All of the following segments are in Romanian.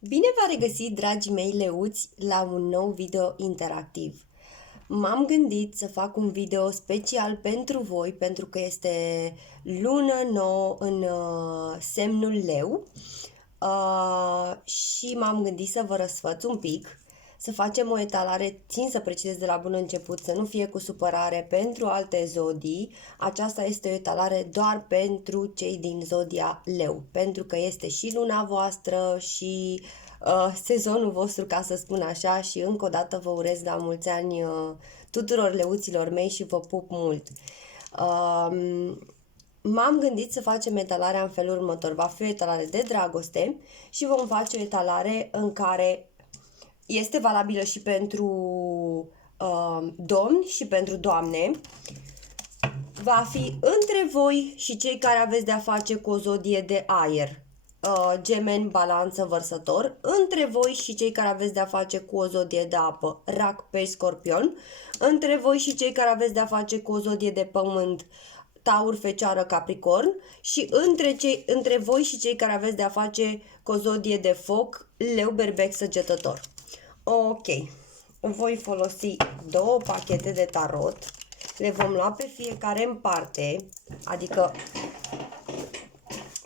Bine v-a regăsit, dragii mei leuți, la un nou video interactiv. M-am gândit să fac un video special pentru voi, pentru că este lună nouă în semnul leu și m-am gândit să vă răsfăț un pic, să facem o etalare, țin să precizez de la bun început, să nu fie cu supărare pentru alte zodii. Aceasta este o etalare doar pentru cei din zodia leu, pentru că este și luna voastră și sezonul vostru, ca să spun așa, și încă o dată vă urez la mulți ani tuturor leuților mei și vă pup mult. M-am gândit să facem etalarea în felul următor. Va fi o etalare de dragoste și vom face o etalare în care este valabilă și pentru domni și pentru doamne. Va fi între voi și cei care aveți de-a face cu o zodie de aer, Gemeni, Balanță, Vărsător, între voi și cei care aveți de-a face cu o zodie de apă, Rac, Pești, Scorpion, între voi și cei care aveți de-a face cu o zodie de pământ, Taur, Fecioară, Capricorn, și între voi și cei care aveți de-a face cu o zodie de foc, Leu, Berbec, Săgetător. Ok, voi folosi două pachete de tarot, le vom lua pe fiecare în parte, adică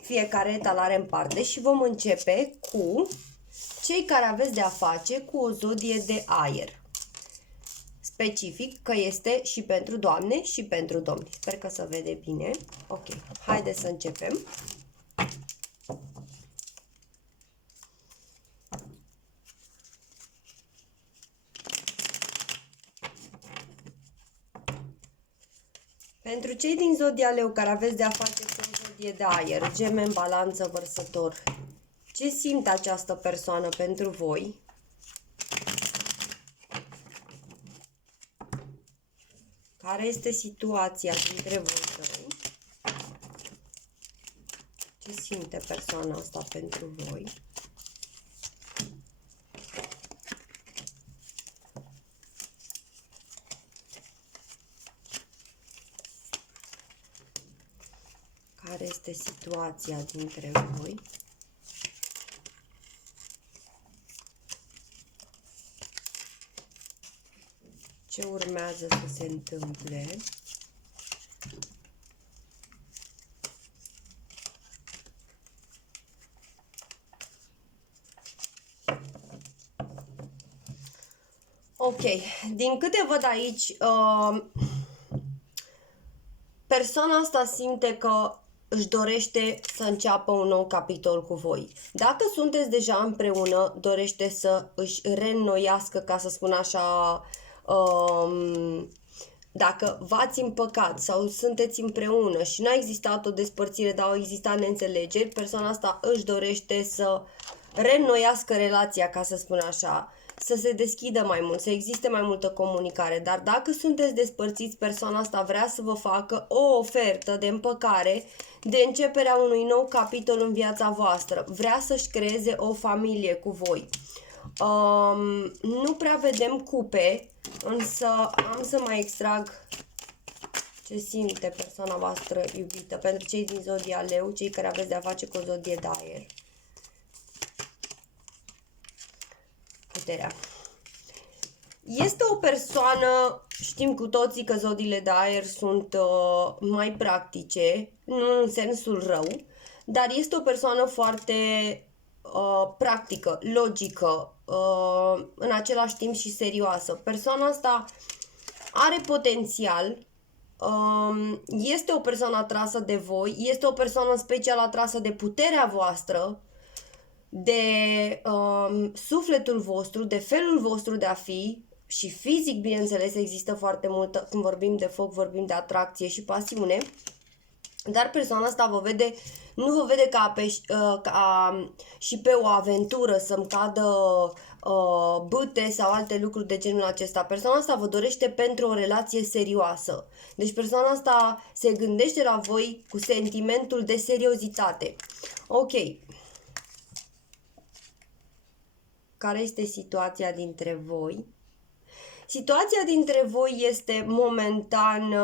fiecare etalare în parte, și vom începe cu cei care aveți de-a face cu o zodie de aer. Specific că este și pentru doamne și pentru domni. Sper că se vede bine. Ok, haideți să începem. Pentru cei din zodia leu care aveți de-a face cu o zodie de aer, Gemeni, Balanță, Vărsător, ce simte această persoană pentru voi? Care este situația dintre voi doi? Ce simte persoana asta pentru voi? Care este situația dintre voi? Ce urmează să se întâmple? Ok, din câte văd aici, persoana asta simte că își dorește să înceapă un nou capitol cu voi. Dacă sunteți deja împreună, dorește să își reînnoiască, ca să spun așa, dacă v-ați împăcat sau sunteți împreună și n-a existat o despărțire, dar au existat neînțelegeri, persoana asta își dorește să reînnoiască relația, ca să spun așa, să se deschidă mai mult, să existe mai multă comunicare. Dar dacă sunteți despărțiți, persoana asta vrea să vă facă o ofertă de împăcare, de începerea unui nou capitol în viața voastră. Vrea să-și creeze o familie cu voi. Nu prea vedem cupe, însă am să mai extrag ce simte persoana voastră iubită. Pentru cei din zodia leu, cei care aveți de-a face cu o zodie de aer. Puterea. Este o persoană, știm cu toții că zodiile de aer sunt mai practice, nu în sensul rău, dar este o persoană foarte practică, logică, în același timp și serioasă. Persoana asta are potențial, este o persoană atrasă de voi, este o persoană special atrasă de puterea voastră, de sufletul vostru, de felul vostru de a fi, și fizic, bineînțeles, există foarte multă, când vorbim de foc, vorbim de atracție și pasiune, dar persoana asta vă vede, nu vă vede ca și pe o aventură să-mi cadă bâte sau alte lucruri de genul acesta. Persoana asta vă dorește pentru o relație serioasă. Deci persoana asta se gândește la voi cu sentimentul de seriozitate. Ok. Care este situația dintre voi? Situația dintre voi este momentan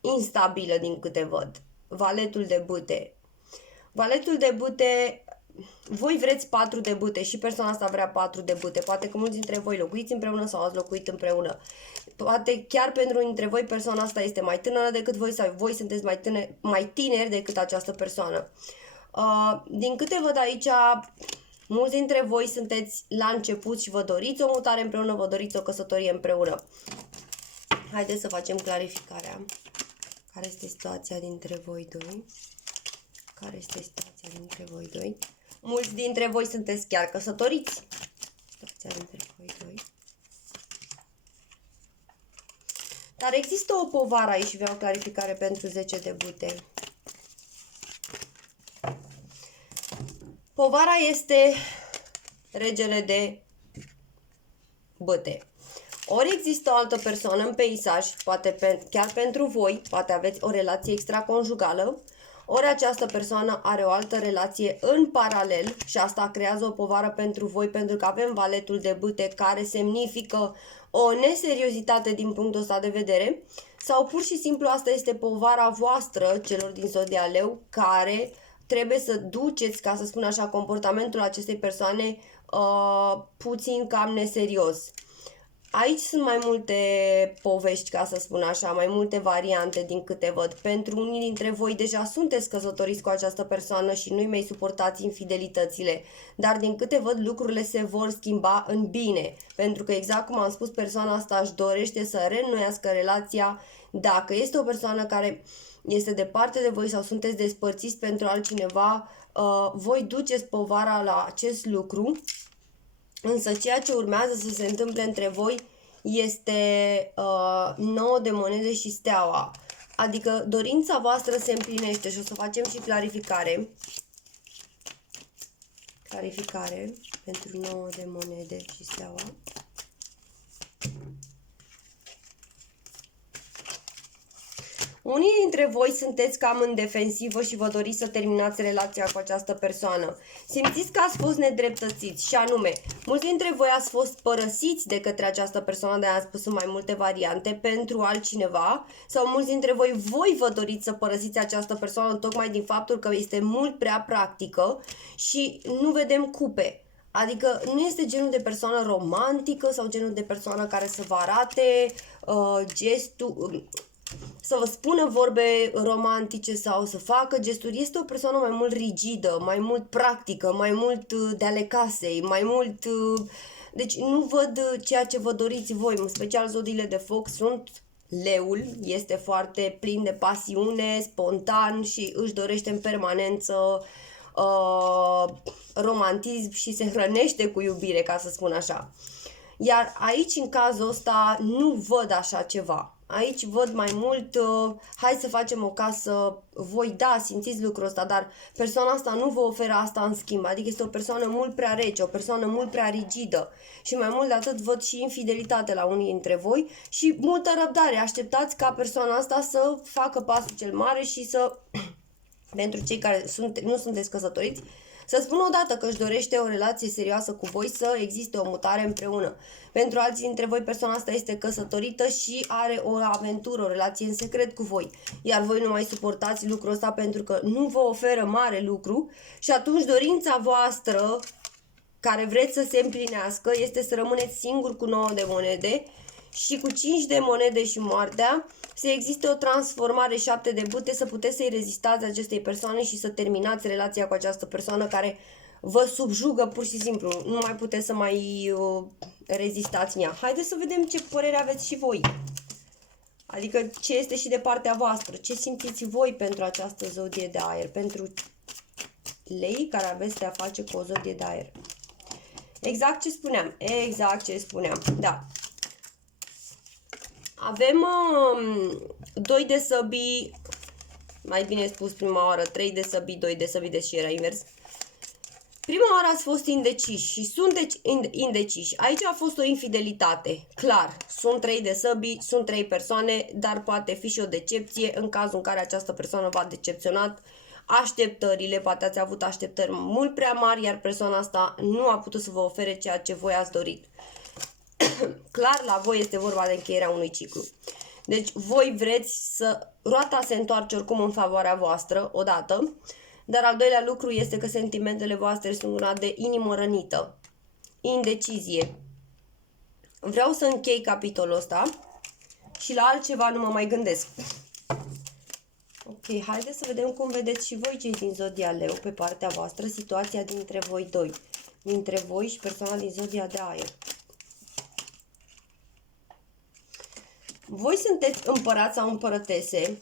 instabilă din câte văd. Valetul de bâte. Valetul de bâte voi vreți 4 de bâte și persoana asta vrea 4 de bâte. Poate că mulți dintre voi locuiți împreună sau ați locuit împreună. Poate chiar pentru unii dintre voi persoana asta este mai tânără decât voi sau voi sunteți mai tineri decât această persoană. Din câte văd aici, mulți dintre voi sunteți la început și vă doriți o mutare împreună, vă doriți o căsătorie împreună. Haideți să facem clarificarea. Care este situația dintre voi doi? Care este situația dintre voi doi? Mulți dintre voi sunteți chiar căsătoriți. Situația dintre voi doi. Dar există o povară aici și vreau clarificare pentru 10 de bâte. Povara este regele de bâte. Ori există o altă persoană în peisaj, poate chiar pentru voi, poate aveți o relație extraconjugală, ori această persoană are o altă relație în paralel și asta creează o povară pentru voi, pentru că avem valetul de bâte care semnifică o neseriozitate din punctul ăsta de vedere, sau pur și simplu asta este povara voastră, celor din Zodia Leu, care trebuie să duceți, ca să spun așa, comportamentul acestei persoane puțin cam neserios. Aici sunt mai multe povești, ca să spun așa, mai multe variante din câte văd. Pentru unii dintre voi deja sunteți căsătoriți cu această persoană și nu-i mai suportați infidelitățile. Dar din câte văd, lucrurile se vor schimba în bine. Pentru că, exact cum am spus, persoana asta își dorește să reînnoiască relația. Dacă este o persoană care este departe de voi sau sunteți despărțiți pentru altcineva, voi duceți povara la acest lucru. Însă ceea ce urmează să se întâmple între voi este 9 de monede și steaua. Adică dorința voastră se împlinește și o să facem și clarificare. Clarificare pentru 9 de monede și steaua. Unii dintre voi sunteți cam în defensivă și vă doriți să terminați relația cu această persoană. Simțiți că ați fost nedreptățiți și anume, mulți dintre voi ați fost părăsiți de către această persoană, de-aia am spus în mai multe variante, pentru altcineva, sau mulți dintre voi vă doriți să părăsiți această persoană tocmai din faptul că este mult prea practică și nu vedem cupe. Adică nu este genul de persoană romantică sau genul de persoană care să vă arate gestul, să vă spună vorbe romantice sau să facă gesturi. Este o persoană mai mult rigidă, mai mult practică, mai mult de ale casei, mai mult... Deci nu văd ceea ce vă doriți voi. În special zodiile de foc sunt leul, este foarte plin de pasiune, spontan și își dorește în permanență romantism și se hrănește cu iubire, ca să spun așa. Iar aici, în cazul ăsta, nu văd așa ceva. Aici văd mai mult, hai să facem o casă, voi da, simțiți lucrul ăsta, dar persoana asta nu vă oferă asta în schimb, adică este o persoană mult prea rece, o persoană mult prea rigidă și mai mult de atât văd și infidelitate la unii dintre voi și multă răbdare, așteptați ca persoana asta să facă pasul cel mare și să, pentru cei care nu sunteți căsătoriți, să spună odată că își dorește o relație serioasă cu voi, să existe o mutare împreună. Pentru alții dintre voi, persoana asta este căsătorită și are o aventură, o relație în secret cu voi. Iar voi nu mai suportați lucrul ăsta pentru că nu vă oferă mare lucru și atunci dorința voastră, care vreți să se împlinească, este să rămâneți singur cu 9 de monede și cu 5 de monede și moartea, să existe o transformare, 7 de bâte, să puteți să-i rezistați acestei persoane și să terminați relația cu această persoană care vă subjugă pur și simplu. Nu mai puteți să mai rezistați în ea. Haideți să vedem ce părere aveți și voi. Adică ce este și de partea voastră. Ce simțiți voi pentru această zodie de aer. Pentru lei care aveți de a face cu o zodie de aer. Exact ce spuneam. Exact ce spuneam. Da. Avem 2 de săbii, mai bine spus prima oară, 3 de săbii, 2 de săbii, deși era invers. Prima oară ați fost indeciși și sunteți indeciși. Aici a fost o infidelitate, clar. Sunt 3 de săbii, sunt 3 persoane, dar poate fi și o decepție în cazul în care această persoană v-a decepționat așteptările, poate ați avut așteptări mult prea mari, iar persoana asta nu a putut să vă ofere ceea ce voi ați dorit. Clar, la voi este vorba de încheierea unui ciclu. Deci voi vreți să... Roata se întoarce oricum în favoarea voastră, odată. Dar al doilea lucru este că sentimentele voastre sunt una de inimă rănită, indecizie. Vreau să închei capitolul ăsta și la altceva nu mă mai gândesc. Ok, haideți să vedem cum vedeți și voi, cei din Zodia Leu, pe partea voastră, situația dintre voi doi. Dintre voi și persoana din Zodia de Aer. Voi sunteți împărat sau împărătese,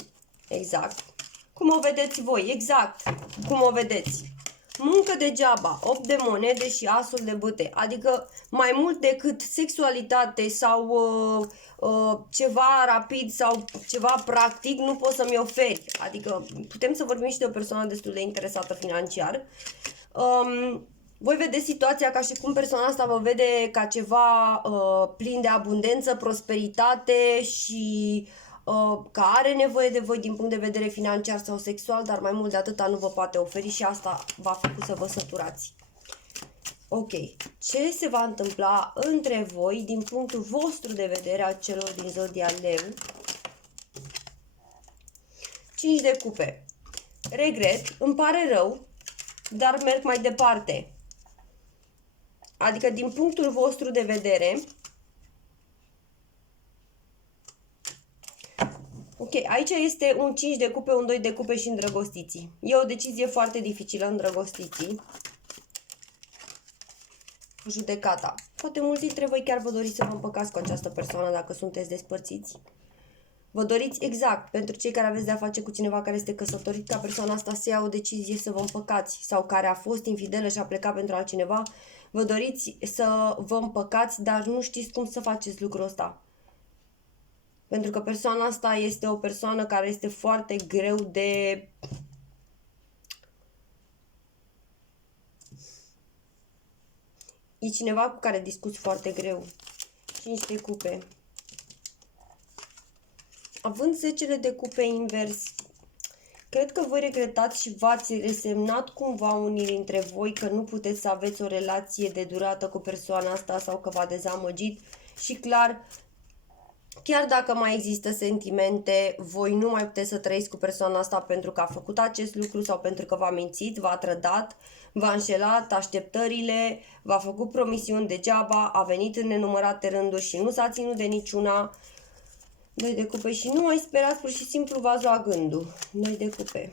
exact. Cum o vedeți voi, exact, cum o vedeți. Muncă degeaba, 8 de monede și asul de bâte. Adică mai mult decât sexualitate sau ceva rapid sau ceva practic nu poți să-mi oferi. Adică putem să vorbim și de o persoană destul de interesată financiar. Voi vedeți situația ca și cum persoana asta vă vede ca ceva plin de abundență, prosperitate și că are nevoie de voi din punct de vedere financiar sau sexual, dar mai mult de atâta nu vă poate oferi și asta v-a făcut să vă săturați. Ok, ce se va întâmpla între voi din punctul vostru de vedere a celor din Zodia Leu? 5 de cupe. Regret, îmi pare rău, dar merg mai departe. Adică din punctul vostru de vedere, ok, aici este un 5 de cupe, un 2 de cupe și îndrăgostiții. E o decizie foarte dificilă, îndrăgostiții. Judecata. Poate mulți dintre voi chiar vă doriți să vă împăcați cu această persoană dacă sunteți despărțiți. Vă doriți exact, pentru cei care aveți de-a face cu cineva care este căsătorit, ca persoana asta să ia o decizie să vă împăcați sau care a fost infidelă și a plecat pentru altcineva. Vă doriți să vă împăcați, dar nu știți cum să faceți lucrul ăsta. Pentru că persoana asta este o persoană care este foarte greu de... E cineva cu care discuți foarte greu. 5 de cupe. Având 10 de cupe invers, cred că voi regretați și v-ați resemnat cumva unii dintre voi că nu puteți să aveți o relație de durată cu persoana asta sau că v-a dezamăgit și clar, chiar dacă mai există sentimente, voi nu mai puteți să trăiți cu persoana asta pentru că a făcut acest lucru sau pentru că v-a mințit, v-a trădat, v-a înșelat așteptările, v-a făcut promisiuni degeaba, a venit în nenumărate rânduri și nu s-a ținut de niciuna. 2 de cupe și nu mai sperați, pur și simplu v-ați luat gândul. 2 de cupe.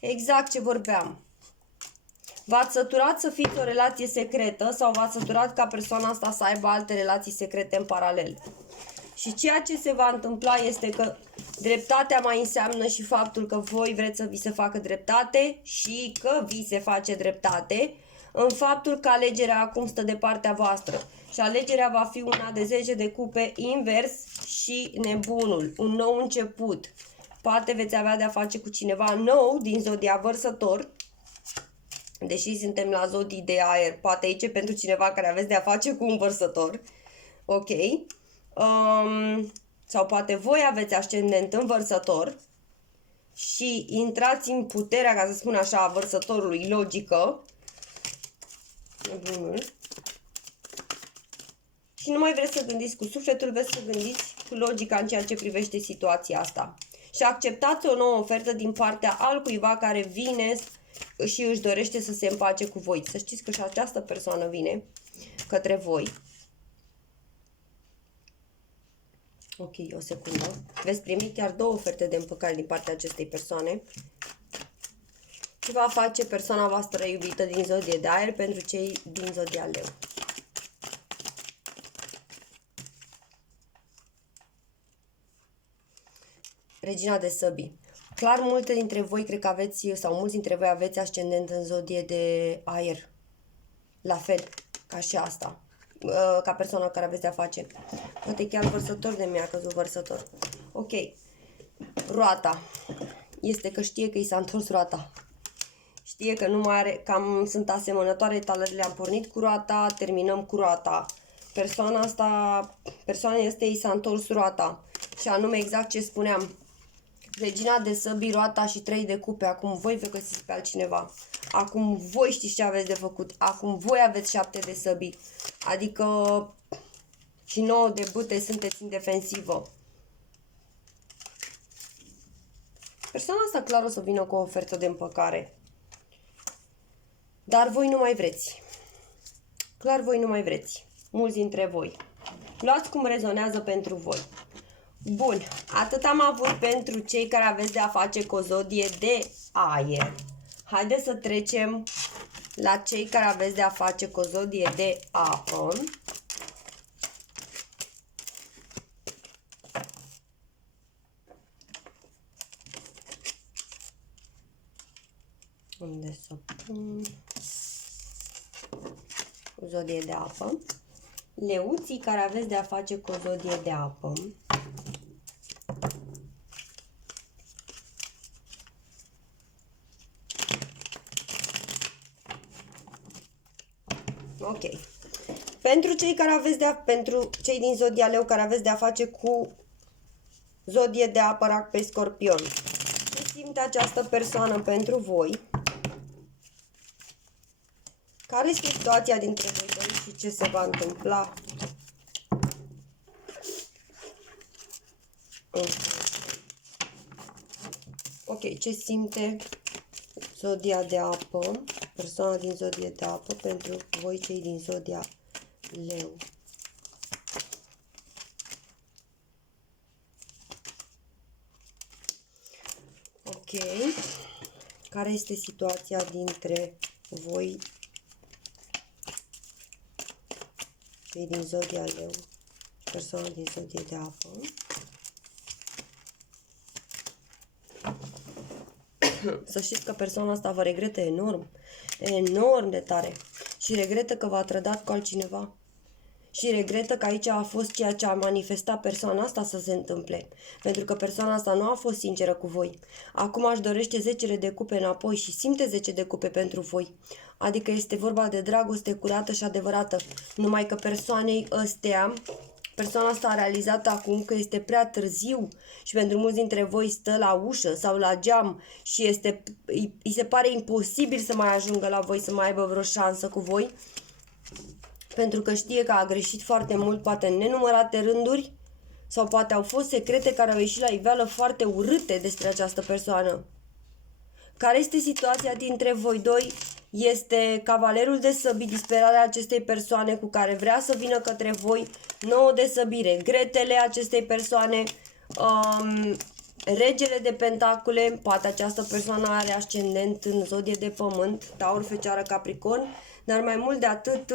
Exact ce vorbeam. V-ați săturat să fiți o relație secretă sau v-ați săturat ca persoana asta să aibă alte relații secrete în paralel. Și ceea ce se va întâmpla este că dreptatea mai înseamnă și faptul că voi vreți să vi se facă dreptate și că vi se face dreptate în faptul că alegerea acum stă de partea voastră. Și alegerea va fi una de 10 de cupe invers și nebunul, un nou început. Poate veți avea de-a face cu cineva nou din Zodia Vărsător, deși suntem la Zodii de Aer, poate aici pentru cineva care aveți de-a face cu un Vărsător. Ok. Sau poate voi aveți ascendent în Vărsător și intrați în puterea, ca să spun așa, a Vărsătorului, logică. Nebunul. Și nu mai vreți să gândiți cu sufletul, vreți să gândiți cu logica în ceea ce privește situația asta. Și acceptați o nouă ofertă din partea altcuiva care vine și își dorește să se împace cu voi. Să știți că și această persoană vine către voi. Ok, o secundă. Veți primi chiar 2 oferte de împăcare din partea acestei persoane. Ce va face persoana voastră iubită din Zodie de Aer pentru cei din Zodia Leu? Regina de Săbii. Clar, multe dintre voi cred că aveți, sau mulți dintre voi aveți ascendent în Zodie de Aer. La fel, ca și asta. Ca persoana care aveți de-a face. Poate chiar Vărsător de mi-a căzut Vărsător. Ok. Roata. Este că știe că i s-a întors roata. Știe că nu mai are, cam sunt asemănătoare talările. Am pornit cu roata, terminăm cu roata. Persoana este i s-a întors roata. Și anume exact ce spuneam. Regina de Săbii, roata și 3 de cupe. Acum voi vă găsiți pe altcineva. Acum voi știți ce aveți de făcut. Acum voi aveți 7 de săbii. Adică și 9 de bâte, sunteți în defensivă. Persoana asta clar o să vină cu o ofertă de împăcare. Dar voi nu mai vreți. Clar voi nu mai vreți. Mulți dintre voi. Luați cum rezonează pentru voi. Bun, atât am avut pentru cei care aveți de a face cu o zodie de aer. Haideți să trecem la cei care aveți de a face cu o zodie de apă. Unde să pun? O zodie de apă. Leuții care aveți de a face cu o zodie de apă. Ok. Pentru cei din zodia Leu care aveți de a face cu zodie de apă, Rac pe Scorpion. Ce simte această persoană pentru voi? Care este situația dintre voi doi și ce se va întâmpla? Ok, ce simte zodia de apă, persoana din zodie de apă, pentru voi cei din zodia Leu? Ok. Care este situația dintre voi, cei din zodia Leu, persoana din zodie de apă? Să știți că persoana asta vă regretă enorm, enorm de tare și regretă că v-a trădat cu altcineva și regretă că aici a fost ceea ce a manifestat persoana asta să se întâmple, pentru că persoana asta nu a fost sinceră cu voi. Acum își dorește 10 de cupe înapoi și simte 10 de cupe pentru voi, adică este vorba de dragoste curată și adevărată, numai că persoana asta a realizat acum că este prea târziu și pentru mulți dintre voi stă la ușă sau la geam și îi se pare imposibil să mai ajungă la voi, să mai aibă vreo șansă cu voi, pentru că știe că a greșit foarte mult, poate în nenumărate rânduri, sau poate au fost secrete care au ieșit la iveală foarte urâte despre această persoană. Care este situația dintre voi doi? Este cavalerul de săbii, disperarea acestei persoane cu care vrea să vină către voi, 9 de săbii, regretele acestei persoane, regele de pentacule, poate această persoană are ascendent în zodie de pământ, Taur, Fecioară, Capricorn, dar mai mult de atât,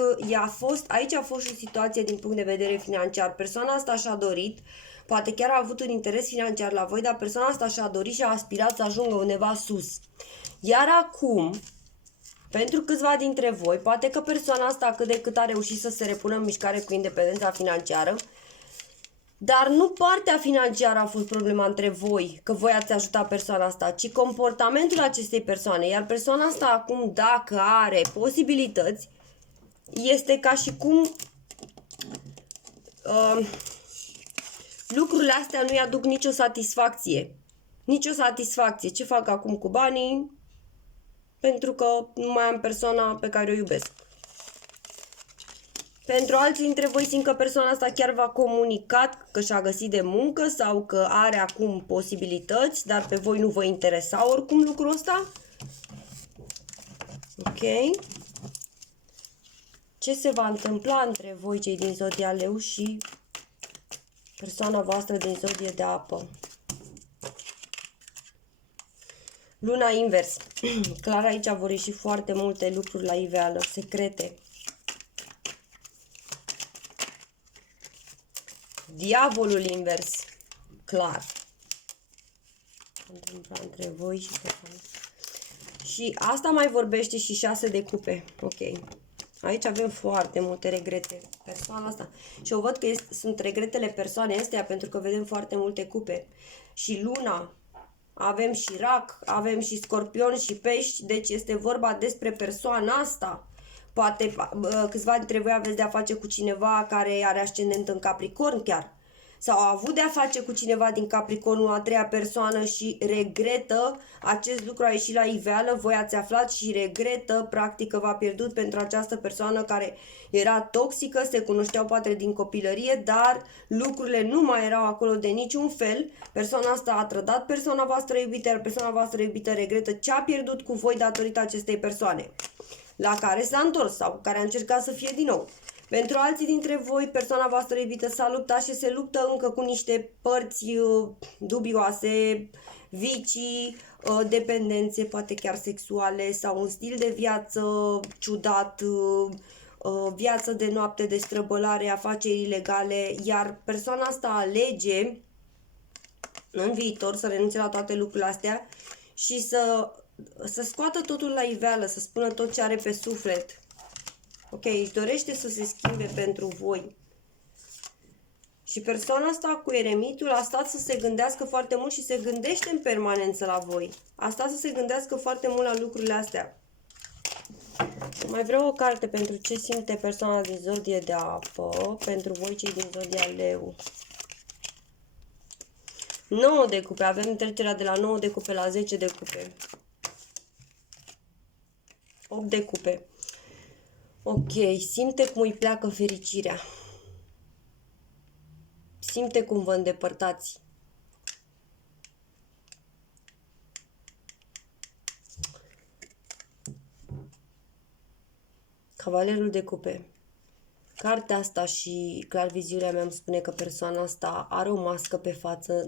aici a fost și o situație din punct de vedere financiar. Persoana asta și-a dorit, poate chiar a avut un interes financiar la voi, dar persoana asta și-a dorit și a aspirat să ajungă undeva sus. Iar acum, pentru câțiva dintre voi, poate că persoana asta cât de cât a reușit să se repună în mișcare cu independența financiară, dar nu partea financiară a fost problema între voi, că voi ați ajutat persoana asta, ci comportamentul acestei persoane. Iar persoana asta acum, dacă are posibilități, este ca și cum lucrurile astea nu-i aduc nicio satisfacție. Nicio satisfacție. Ce fac acum cu banii? Pentru că nu mai am persoana pe care o iubesc. Pentru alții dintre voi simt că persoana asta chiar v-a comunicat că și-a găsit de muncă sau că are acum posibilități, dar pe voi nu vă interesa oricum lucrul ăsta. Ok. Ce se va întâmpla între voi, cei din zodia Leu, și persoana voastră din zodie de apă? Luna invers. Clar aici vor ieși foarte multe lucruri la iveală, secrete. Diavolul invers. Clar. Întâmpla între voi și persoana. Și asta mai vorbește și 6 de cupe. Ok. Aici avem foarte multe regrete. Persoana asta. Și eu văd că sunt regretele persoanei astea pentru că vedem foarte multe cupe. Și luna. Avem și Rac, avem și Scorpion și Pești. Deci este vorba despre persoana asta. Poate câțiva dintre voi aveți de a face cu cineva care are ascendent în Capricorn chiar. sau a avut de-a face cu cineva din Capricornul, a treia persoană, și regretă acest lucru, a ieșit la iveală, voi ați aflat și regretă, practic, că v-a pierdut pentru această persoană care era toxică, se cunoșteau poate din copilărie, dar lucrurile nu mai erau acolo de niciun fel. Persoana asta a trădat persoana voastră iubită, iar persoana voastră iubită regretă ce a pierdut cu voi datorită acestei persoane la care s-a întors sau cu care a încercat să fie din nou. Pentru alții dintre voi, persoana voastră iubită s-a luptat și se luptă încă cu niște părți dubioase, vicii, dependențe, poate chiar sexuale, sau un stil de viață ciudat, viață de noapte, de străbălare, afaceri ilegale, iar persoana asta alege în viitor să renunțe la toate lucrurile astea și să scoată totul la iveală, să spună tot ce are pe suflet. Ok, își dorește să se schimbe pentru voi. Și persoana asta cu eremitul a stat să se gândească foarte mult și se gândește în permanență la voi. A stat să se gândească foarte mult la lucrurile astea. Mai vreau o carte pentru ce simte persoana din zodie de apă, pentru voi cei din zodia leu. 9 de cupe, avem trecerea de la 9 de cupe la 10 de cupe. 8 de cupe. Ok, simte cum îi pleacă fericirea. Simte cum vă îndepărtați. Cavalerul de cupe. Cartea asta și clarviziunea mea îmi spune că persoana asta are o mască pe față,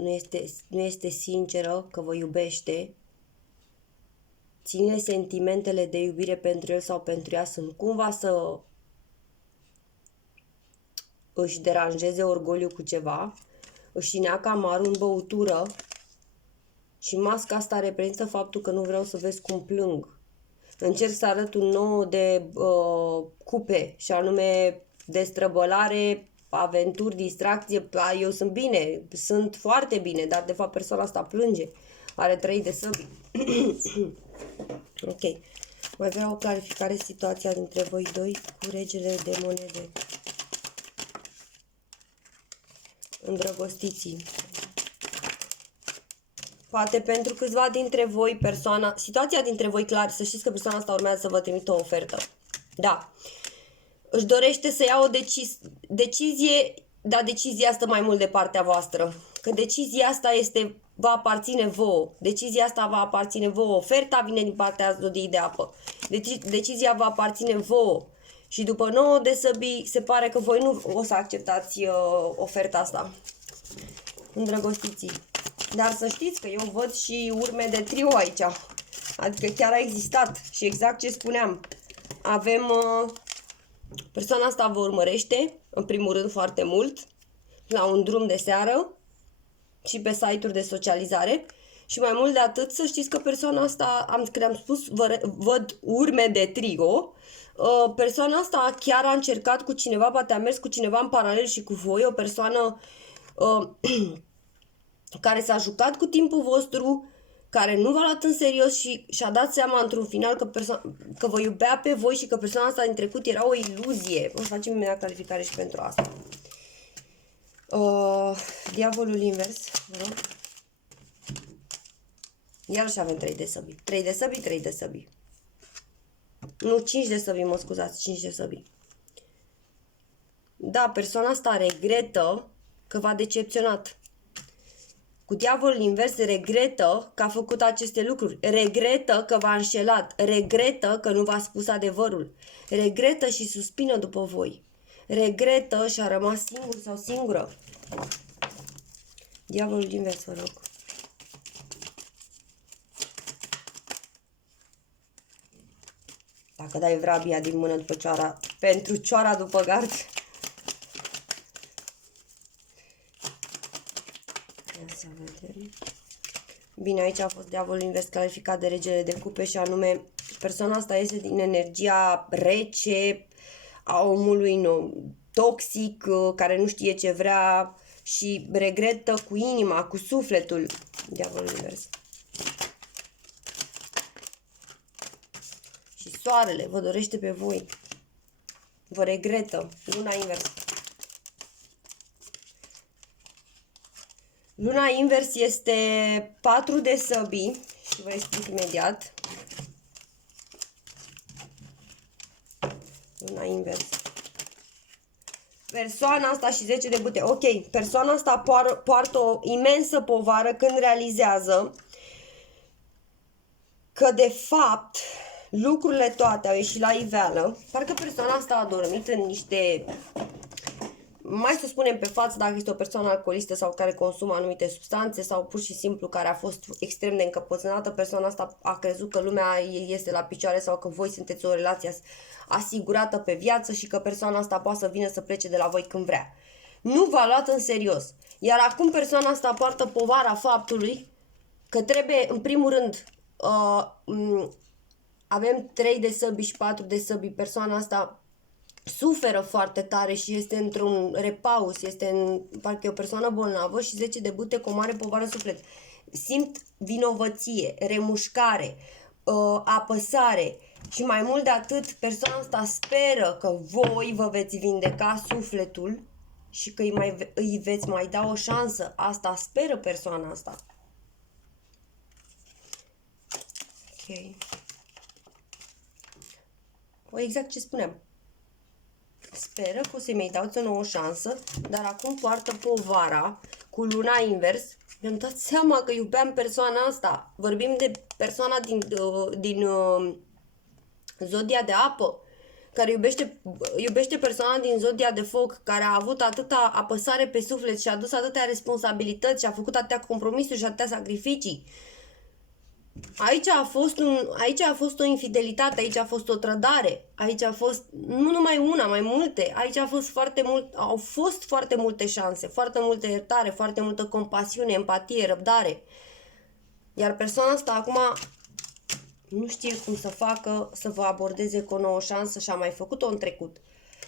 nu este sinceră, că vă iubește. Ține sentimentele de iubire pentru el sau pentru ea sunt cumva să își deranjeze orgoliu cu ceva, își inea camarul în băutură și masca asta reprezintă faptul că nu vreau să vezi cum plâng. Încerc să arăt un nou de cupe și anume destrăbălare, aventuri, distracție. Eu sunt bine, sunt foarte bine, dar de fapt persoana asta plânge. Are 3 de săbi. Ok. Mai vreau o clarificare situația dintre voi doi cu regele de monede. Îndrăgostiții. Poate pentru câțiva dintre voi situația dintre voi clar, să știți că persoana asta urmează să vă trimită o ofertă. Da. Își dorește să ia o decizie, dar decizia asta mai mult de partea voastră. Că decizia asta va aparține vouă. Decizia asta va aparține vouă. Oferta vine din partea zodiei de apă. Decizia va aparține vouă. Și după 9 de săbii, se pare că voi nu o să acceptați oferta asta. Îndrăgostiții. Dar să știți că eu văd și urme de trio aici. Adică chiar a existat. Și exact ce spuneam. Avem... persoana asta vă urmărește, în primul rând, foarte mult, la un drum de seară și pe site-uri de socializare. Și mai mult de atât, să știți că persoana asta, când am spus, văd urme de trio, persoana asta chiar a încercat cu cineva, poate a mers cu cineva în paralel și cu voi, o persoană care s-a jucat cu timpul vostru, care nu v-a luat în serios și și-a dat seama într-un final că vă iubea pe voi și că persoana asta din trecut era o iluzie. O să facem imediat clarificare și pentru asta. Diavolul invers, vă rog. Iarăși avem 3 de săbii. 3 de săbii, 3 de săbii. Nu, 5 de săbii, mă scuzați, 5 de săbii. Da, persoana asta regretă că v-a decepționat. Cu diavolul invers regretă că a făcut aceste lucruri, regretă că v-a înșelat, regretă că nu v-a spus adevărul, regretă și suspină după voi, regretă și a rămas singur sau singură. Diavolul invers, vă rog. Dacă dai vrabia din mână după cioara, pentru cioara după gard. Să vedem. Bine, aici a fost diavolul invers clarificat de regele de cupe și anume persoana asta este din energia rece a omului toxic, care nu știe ce vrea și regretă cu inima, cu sufletul. Diavolul invers. Și soarele vă dorește pe voi. Vă regretă. Luna invers. Luna invers este 4 de săbii și vă explic imediat. Luna invers. Persoana asta și 10 de bute. Ok, persoana asta poartă o imensă povară când realizează că de fapt lucrurile toate au ieșit la iveală. Parcă persoana asta a dormit în niște, mai să spunem pe față, dacă este o persoană alcoolistă sau care consumă anumite substanțe sau pur și simplu care a fost extrem de încăpățânată, persoana asta a crezut că lumea este la picioare sau că voi sunteți o relație asigurată pe viață și că persoana asta poate să vină să plece de la voi când vrea. Nu v-a luat în serios. Iar acum persoana asta poartă povara faptului că trebuie, în primul rând, avem 3 de săbi și 4 de săbi. Persoana asta suferă foarte tare și este într-un repaus, parcă e o persoană bolnavă și 10 de bute cu o mare povară în suflet. Simt vinovăție, remușcare, apăsare și mai mult de atât, persoana asta speră că voi vă veți vindeca sufletul și că îi veți mai da o șansă. Asta speră persoana asta. Ok. O, exact ce spuneam. Speră că o să-i mai dați o nouă șansă, dar acum poartă povara cu luna invers. Mi-am dat seama că iubeam persoana asta. Vorbim de persoana din zodia de apă, care iubește persoana din zodia de foc, care a avut atâta apăsare pe suflet și a adus atâtea responsabilități și a făcut atâtea compromisuri și atâtea sacrificii. Aici a fost o infidelitate, aici a fost o trădare, aici a fost nu numai una, mai multe. Aici au fost foarte multe șanse, foarte multă iertare, foarte multă compasiune, empatie, răbdare. Iar persoana asta acum nu știe cum să facă să vă abordeze cu o nouă șansă și a mai făcut-o în trecut.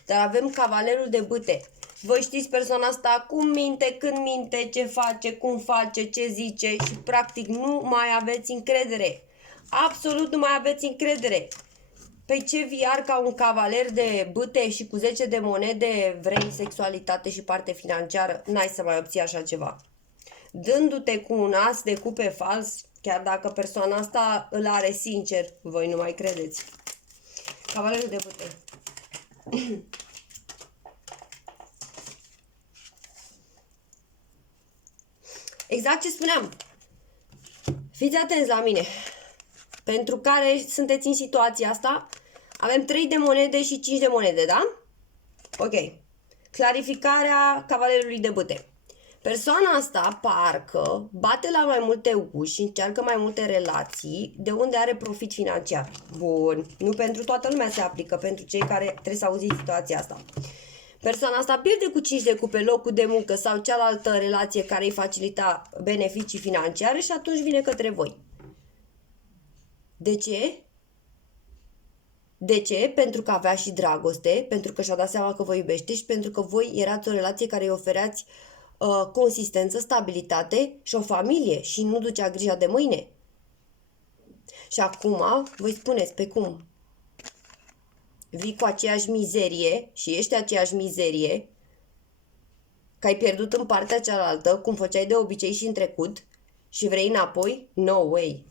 Dar avem cavalerul de bâte. Voi știți persoana asta cum minte, când minte, ce face, cum face, ce zice și practic nu mai aveți încredere. Absolut nu mai aveți încredere. Pe ce VR ca un cavaler de bâte și cu 10 de monede vrei sexualitate și parte financiară? N-ai să mai obții așa ceva. Dându-te cu un as de cupe fals, chiar dacă persoana asta îl are sincer, voi nu mai credeți. Cavalerul de bâte. Exact ce spuneam. Fiți atenți la mine. Pentru care sunteți în situația asta, avem 3 de monede și 5 de monede, da? Ok. Clarificarea cavalerului de bâte. Persoana asta parcă bate la mai multe uși, încearcă mai multe relații, de unde are profit financiar. Bun. Nu pentru toată lumea se aplică, pentru cei care trebuie să auziți situația asta. Persoana asta pierde cu 5 de cupe locul de muncă sau cealaltă relație care îi facilita beneficii financiare și atunci vine către voi. De ce? De ce? Pentru că avea și dragoste, pentru că și-a dat seama că vă iubește și pentru că voi erați o relație care îi ofereați consistență, stabilitate și o familie și nu ducea grija de mâine. Și acum voi spuneți pe cum? Vii cu aceeași mizerie și ești aceeași mizerie, că ai pierdut în partea cealaltă, cum făceai de obicei și în trecut, și vrei înapoi? No way!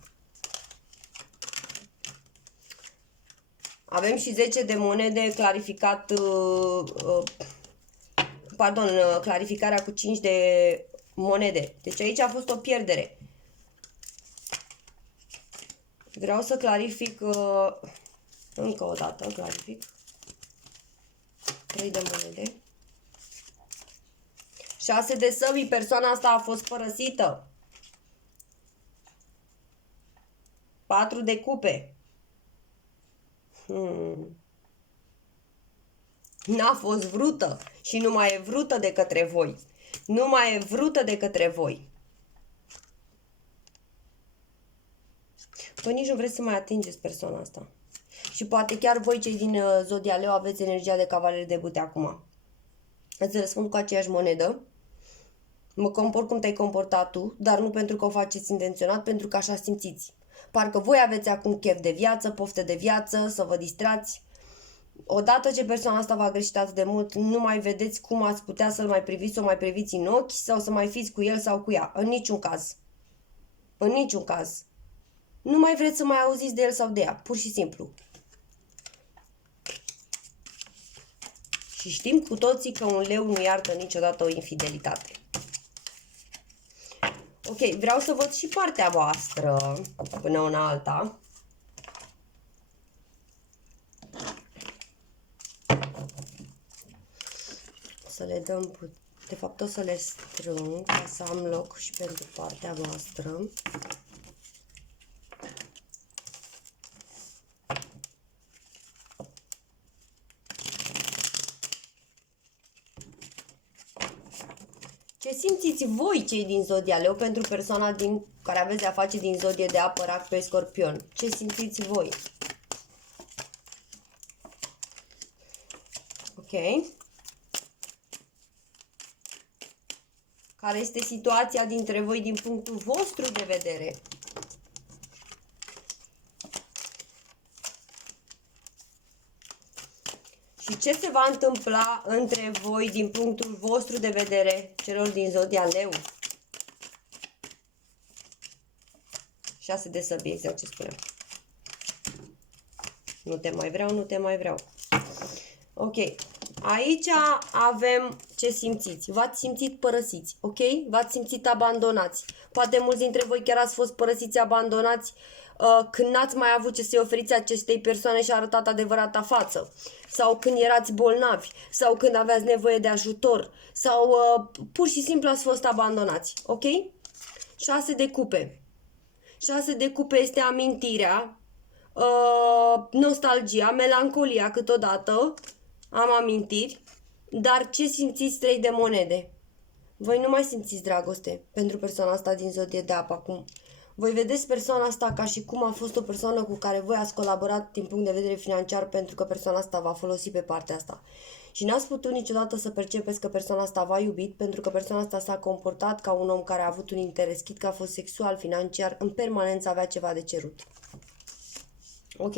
Avem și 10 de monede clarificat, clarificarea cu 5 de monede. Deci aici a fost o pierdere. Vreau să clarific încă o dată, clarific. 3 de monede. 6 de săbii, persoana asta a fost părăsită. 4 de cupe. N-a fost vrâtă și nu mai e vrâtă de către voi. Nu mai e vrâtă de către voi. Păi nici nu vreți să mai atingeți persoana asta. Și poate chiar voi, cei din Zodia Leu, aveți energia de cavaler de bâte acum. Îți răspund cu aceeași monedă. Mă comport cum te-ai comportat tu, dar nu pentru că o faceți intenționat, pentru că așa simțiți. Parcă voi aveți acum chef de viață, poftă de viață, să vă distrați. Odată ce persoana asta v-a greșit atât de mult, nu mai vedeți cum ați putea să-l mai priviți, să o mai priviți în ochi sau să mai fiți cu el sau cu ea. În niciun caz. În niciun caz. Nu mai vreți să mai auziți de el sau de ea. Pur și simplu. Și știm cu toții că un leu nu iartă niciodată o infidelitate. Ok, vreau să văd și partea voastră până una alta. Să le dăm, de fapt o să le strâng ca să am loc și pentru partea voastră. Ce simțiți voi, cei din zodia Leu, pentru persoana din care aveți de-a face din zodie de apă, Rac, pe Scorpion? Ce simțiți voi? Ok. Care este situația dintre voi din punctul vostru de vedere? Și ce se va întâmpla între voi din punctul vostru de vedere, celor din zodia Leu? 6 de săbii, exact ce spuneam. Nu te mai vreau, nu te mai vreau. Ok. Aici avem ce simțiți. V-ați simțit părăsiți, ok? V-ați simțit abandonați. Poate mulți dintre voi chiar ați fost părăsiți, abandonați când n-ați mai avut ce să-i oferiți acestei persoane și a arătat adevărata față. Sau când erați bolnavi. Sau când aveați nevoie de ajutor. Sau pur și simplu ați fost abandonați, ok? 6 de cupe. 6 de cupe este amintirea, nostalgia, melancolia câteodată. Am amintiri, dar ce simțiți 3 de monede? Voi nu mai simțiți dragoste pentru persoana asta din zodie de apă acum. Voi vedeți persoana asta ca și cum a fost o persoană cu care voi ați colaborat din punct de vedere financiar, pentru că persoana asta v-a folosit pe partea asta. Și n-ați putut niciodată să percepeți că persoana asta v-a iubit, pentru că persoana asta s-a comportat ca un om care a avut un interes, chit că a fost sexual, financiar, în permanență avea ceva de cerut. Ok.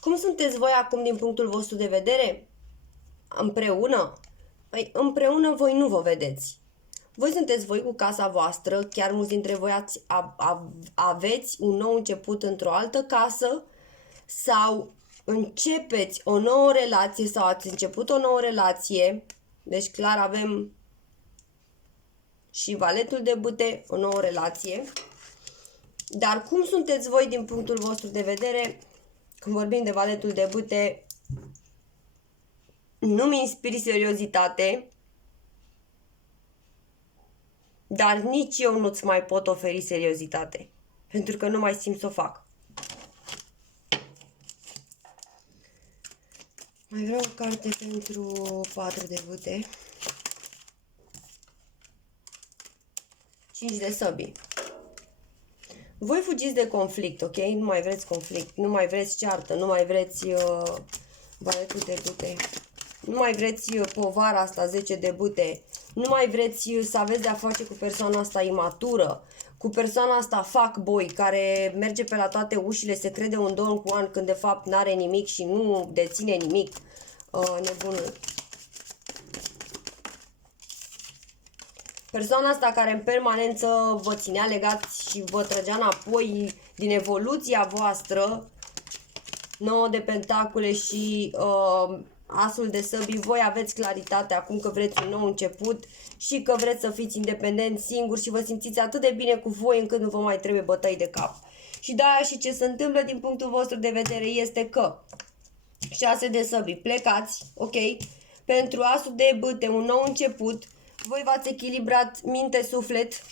Cum sunteți voi acum din punctul vostru de vedere? Împreună? Păi, împreună voi nu vă vedeți. Voi sunteți voi cu casa voastră, chiar mulți dintre voi aveți un nou început într-o altă casă sau începeți o nouă relație sau ați început o nouă relație. Deci clar avem și valetul de bâte, o nouă relație. Dar cum sunteți voi din punctul vostru de vedere? Când vorbim de valetul de bâte, nu-mi inspiri seriozitate, dar nici eu nu-ți mai pot oferi seriozitate, pentru că nu mai simt să o fac. Mai vreau o carte pentru 4 de bâte. 5 de săbii. Voi fugiți de conflict, ok? Nu mai vreți conflict, nu mai vreți ceartă, nu mai vreți valetul de bâte, nu mai vreți povara asta, 10 de bâte, nu mai vreți să aveți de-a face cu persoana asta imatură, cu persoana asta fuckboy, care merge pe la toate ușile, se crede un Don Juan când de fapt n-are nimic și nu deține nimic. Nebunul. Persoana asta care în permanență vă ținea legați și vă trăgea înapoi din evoluția voastră, 9 de pentacule și asul de săbii, voi aveți claritate acum că vreți un nou început și că vreți să fiți independenți, singuri și vă simțiți atât de bine cu voi încât nu vă mai trebuie bătăi de cap. Și de-aia și ce se întâmplă din punctul vostru de vedere este că 6 de săbii, plecați, ok? Pentru asul de bâte, un nou început. Voi v-ați echilibrat minte-suflet.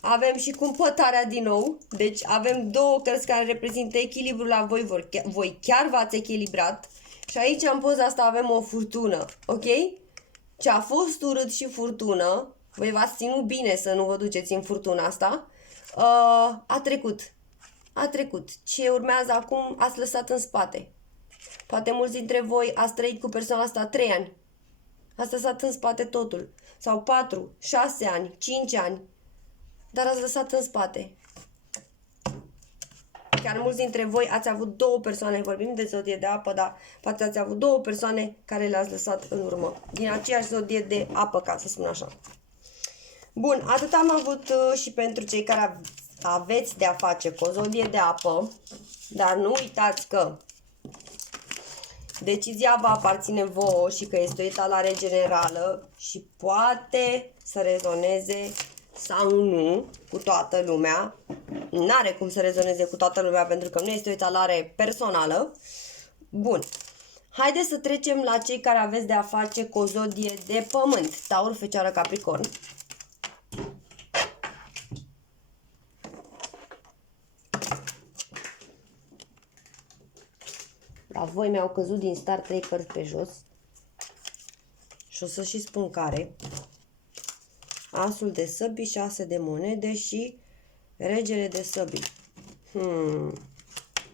Avem și cumpătarea din nou. Deci avem două cărți care reprezintă echilibrul la voi. Voi chiar v-ați echilibrat. Și aici în poza asta avem o furtună. Ok? Ce a fost urât și furtună, voi v-ați ținut bine să nu vă duceți în furtuna asta, a trecut. A trecut. Ce urmează acum ați lăsat în spate. Poate mulți dintre voi ați trăit cu persoana asta 3 ani. Ați lăsat în spate totul. Sau 4, 6 ani, 5 ani. Dar ați lăsat în spate. chiar mulți dintre voi ați avut două persoane, vorbim de zodie de apă, dar poate ați avut două persoane care le-ați lăsat în urmă, din aceeași zodie de apă, ca să spun așa. Bun, atât am avut și pentru cei care aveți de a face cu o zodie de apă, dar nu uitați că decizia va aparține vouă și că este o etalare generală și poate să rezoneze sau nu cu toată lumea. N-are cum să rezoneze cu toată lumea pentru că nu este o etalare personală. Bun. Haideți să trecem la cei care aveți de a face cu o zodie de pământ. Taur, Fecioară, Capricorn. La voi mi-au căzut din start 3 cărți pe jos. Și o să și spun care. Asul de săbii, 6 de monede și regele de săbii.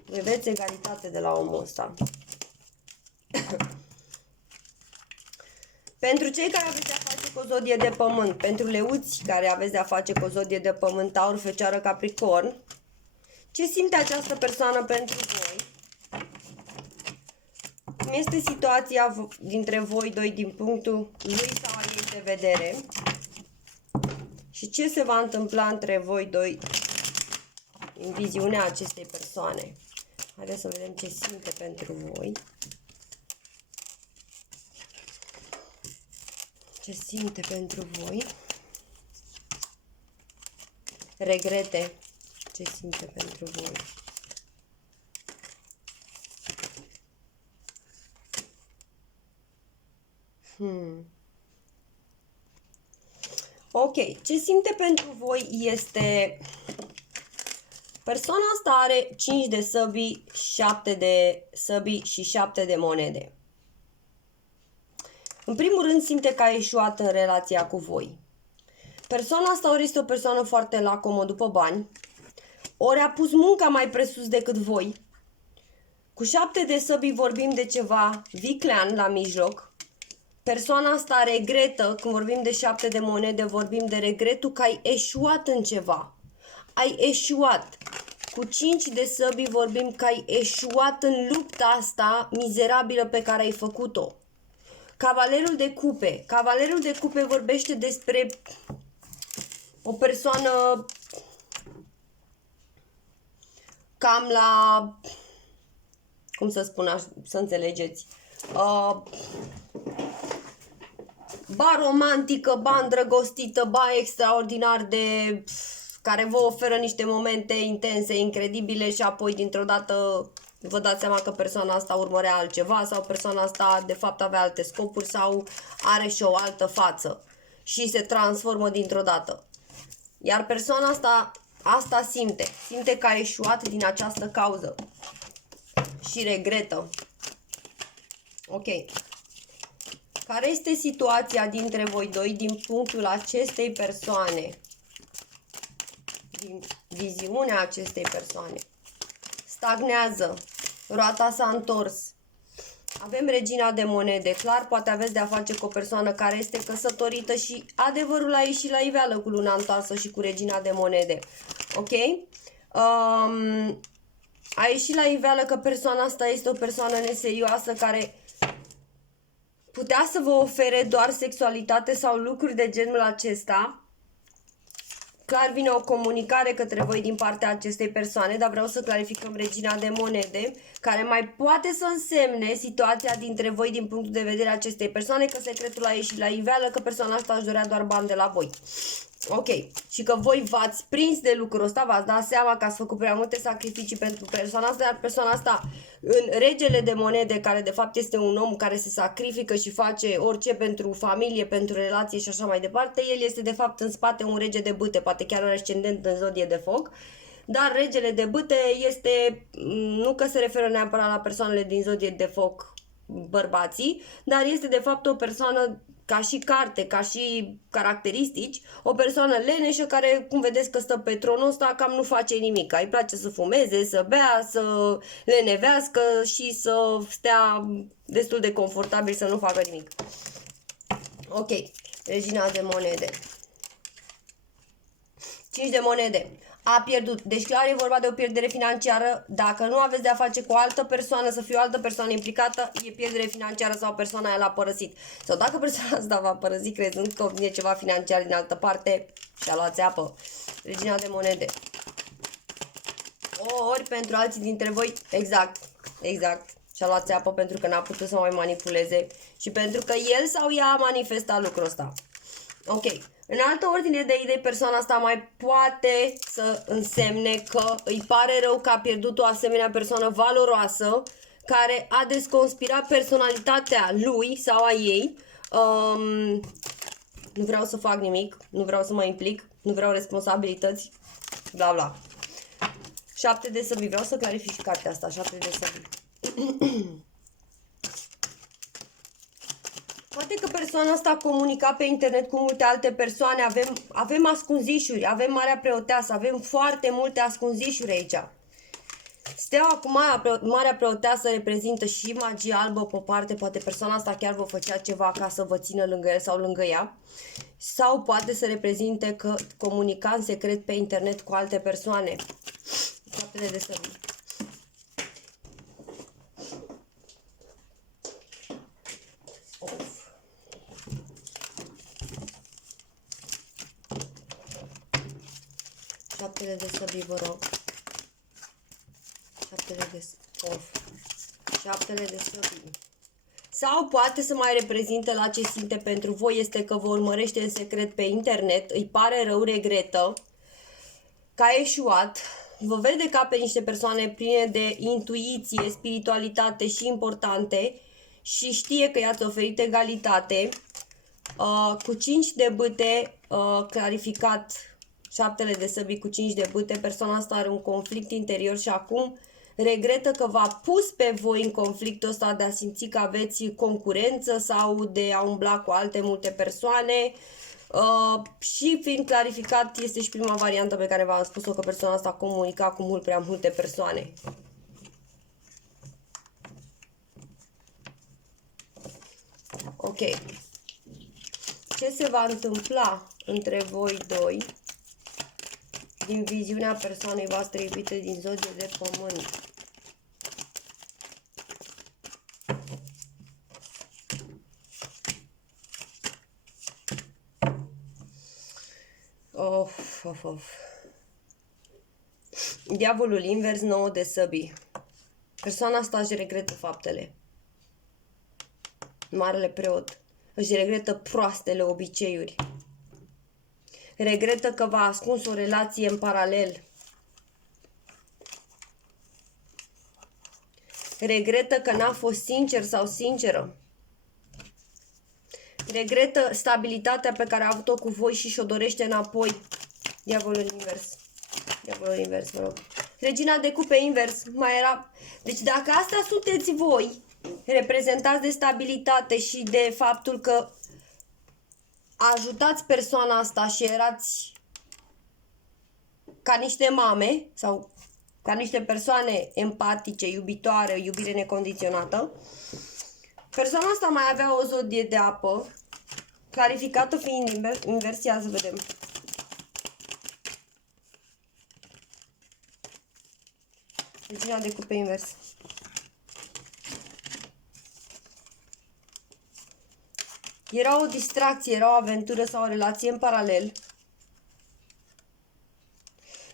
Vedeți egalitate de la omul ăsta. Pentru cei care aveți de a face cu o zodie de pământ, pentru leuți care aveți de a face cu o zodie de pământ, Taur, Fecioară, Capricorn, ce simte această persoană pentru voi? Cum este situația dintre voi doi din punctul lui sau al ei de vedere? Și ce se va întâmpla între voi doi în viziunea acestei persoane? Haideți să vedem ce simte pentru voi. Ce simte pentru voi? Regrete. Ce simte pentru voi? Ok, ce simte pentru voi este... Persoana asta are 5 de săbii, 7 de săbii și 7 de monede. În primul rând simte că a ieșuat în relația cu voi. Persoana asta ori este o persoană foarte lacomă după bani, ori a pus munca mai presus decât voi. Cu 7 de săbii vorbim de ceva viclean la mijloc. Persoana asta regretă, când vorbim de 7 de monede, vorbim de regretul că ai eșuat în ceva. Ai eșuat. Cu 5 de săbii vorbim că ai eșuat în lupta asta mizerabilă pe care ai făcut-o. Cavalerul de cupe. Cavalerul de cupe vorbește despre o persoană cam la... Cum să spun așa, să înțelegeți? Ba romantică, ba îndrăgostită, ba extraordinar de... care vă oferă niște momente intense, incredibile și apoi dintr-o dată vă dați seama că persoana asta urmărea altceva sau persoana asta de fapt avea alte scopuri sau are și o altă față și se transformă dintr-o dată. Iar persoana asta simte că a eșuat din această cauză și regretă. Ok. Care este situația dintre voi doi din punctul acestei persoane? Din viziunea acestei persoane. Stagnează. Roata s-a întors. Avem regina de monede. Clar, poate aveți de a face cu o persoană care este căsătorită și adevărul a ieșit la iveală cu luna întoarsă și cu regina de monede. Ok? A ieșit la iveală că persoana asta este o persoană neserioasă care putea să vă ofere doar sexualitate sau lucruri de genul acesta. Clar vine o comunicare către voi din partea acestei persoane, dar vreau să clarificăm regina de monede, care mai poate să însemne situația dintre voi din punctul de vedere acestei persoane, că secretul a ieșit la iveală, că persoana asta își dorea doar bani de la voi. Ok. Și că voi v-ați prins de lucrul ăsta, v-ați dat seama că ați făcut prea multe sacrificii pentru persoana asta, iar persoana asta, în regele de monede, care de fapt este un om care se sacrifică și face orice pentru familie, pentru relație și așa mai departe, el este de fapt în spate un rege de bâte, poate chiar un ascendent în zodie de foc, dar regele de bâte este, nu că se referă neapărat la persoanele din zodie de foc, bărbații, dar este de fapt o persoană ca și carte, ca și caracteristici, o persoană leneșă care, cum vedeți că stă pe tronul ăsta, cam nu face nimic. Îi place să fumeze, să bea, să lenevească și să stea destul de confortabil, să nu facă nimic. Ok, regina de monede. 5 de monede. a pierdut. Deci clar e vorba de o pierdere financiară. Dacă nu aveți de a face cu o altă persoană, să fie o altă persoană implicată, e pierdere financiară sau persoana aia l-a părăsit. Sau dacă persoana asta va părăsi crezând că vine ceva financiar din altă parte, și-a luat apă. Regina de monede. Ori pentru alții dintre voi, exact. Și-a luat apă pentru că n-a putut să mai manipuleze și pentru că el sau ea a manifestat lucrul ăsta. Ok. În altă ordine de idei, persoana asta mai poate să însemne că îi pare rău că a pierdut o asemenea persoană valoroasă care a desconspirat personalitatea lui sau a ei. Nu vreau să fac nimic, nu vreau să mă implic, nu vreau responsabilități, bla bla. 7 de săbii, vreau să clarific și cartea asta, 7 de săbii. Poate că persoana asta a comunicat pe internet cu multe alte persoane, avem ascunzișuri, avem Marea Preoteasă, avem foarte multe ascunzișuri aici. Steaua cu Marea Preoteasă reprezintă și magie albă pe o parte, poate persoana asta chiar vă făcea ceva ca să vă țină lângă el sau lângă ea. Sau poate să reprezinte că comunica în secret pe internet cu alte persoane. 7 de săbii. Șaptele de săbii, vă rog. Șaptele de săbii. Sau poate să mai reprezinte la ce simte pentru voi este că vă urmărește în secret pe internet, îi pare rău, regretă că a eșuat, vă vede ca pe niște persoane pline de intuiție, spiritualitate și importante și știe că i-ați oferit egalitate. Cu 5 de bâte, clarificat, șaptele de săbii cu 5 de bâte, persoana asta are un conflict interior și acum regretă că v-a pus pe voi în conflictul ăsta de a simți că aveți concurență sau de a umbla cu alte multe persoane. Și fiind clarificat, este și prima variantă pe care v-am spus-o, că persoana asta comunica cu mult prea multe persoane. Ok. Ce se va întâmpla între voi doi din viziunea persoanei voastre iubite din zodie de pământ? Diavolul invers, 9 de săbii. Persoana asta își regretă faptele. Marele preot își regretă proastele obiceiuri. Regretă că v-a ascuns o relație în paralel. Regretă că n-a fost sincer sau sinceră. Regretă stabilitatea pe care a avut-o cu voi și și-o dorește înapoi. Diavolul invers. Diavolul invers, vă rog. Regina de cupe invers. Mai era... Deci dacă astea sunteți voi, reprezentați de stabilitate și de faptul că ajutați persoana asta și erați ca niște mame sau ca niște persoane empatice, iubitoare, iubire necondiționată, persoana asta mai avea o zodie de apă, clarificată fiind inversia, să vedem. Regina de cupe invers. Era o distracție, era o aventură sau o relație în paralel.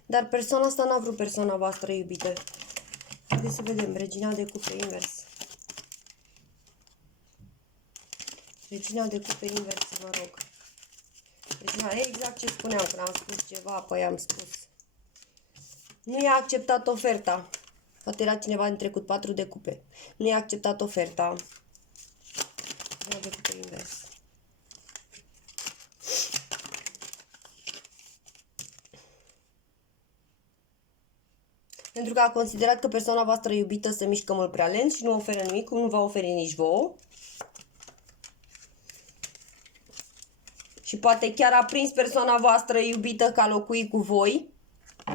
Dar persoana asta n-a vrut persoana voastră iubită. Haideți să vedem. Regina de cupe invers. Regina de cupe invers, vă rog. Regina, exact ce spuneam, când am spus ceva, apoi am spus. Nu i-a acceptat oferta. Poate era cineva din trecut, 4 de cupe. Nu i-a acceptat oferta. Regina de cupe invers. Pentru că a considerat că persoana voastră iubită se mișcă mult prea lent și nu oferă nimic, cum nu va oferi nici vouă. Și poate chiar a prins persoana voastră iubită că a locuit cu voi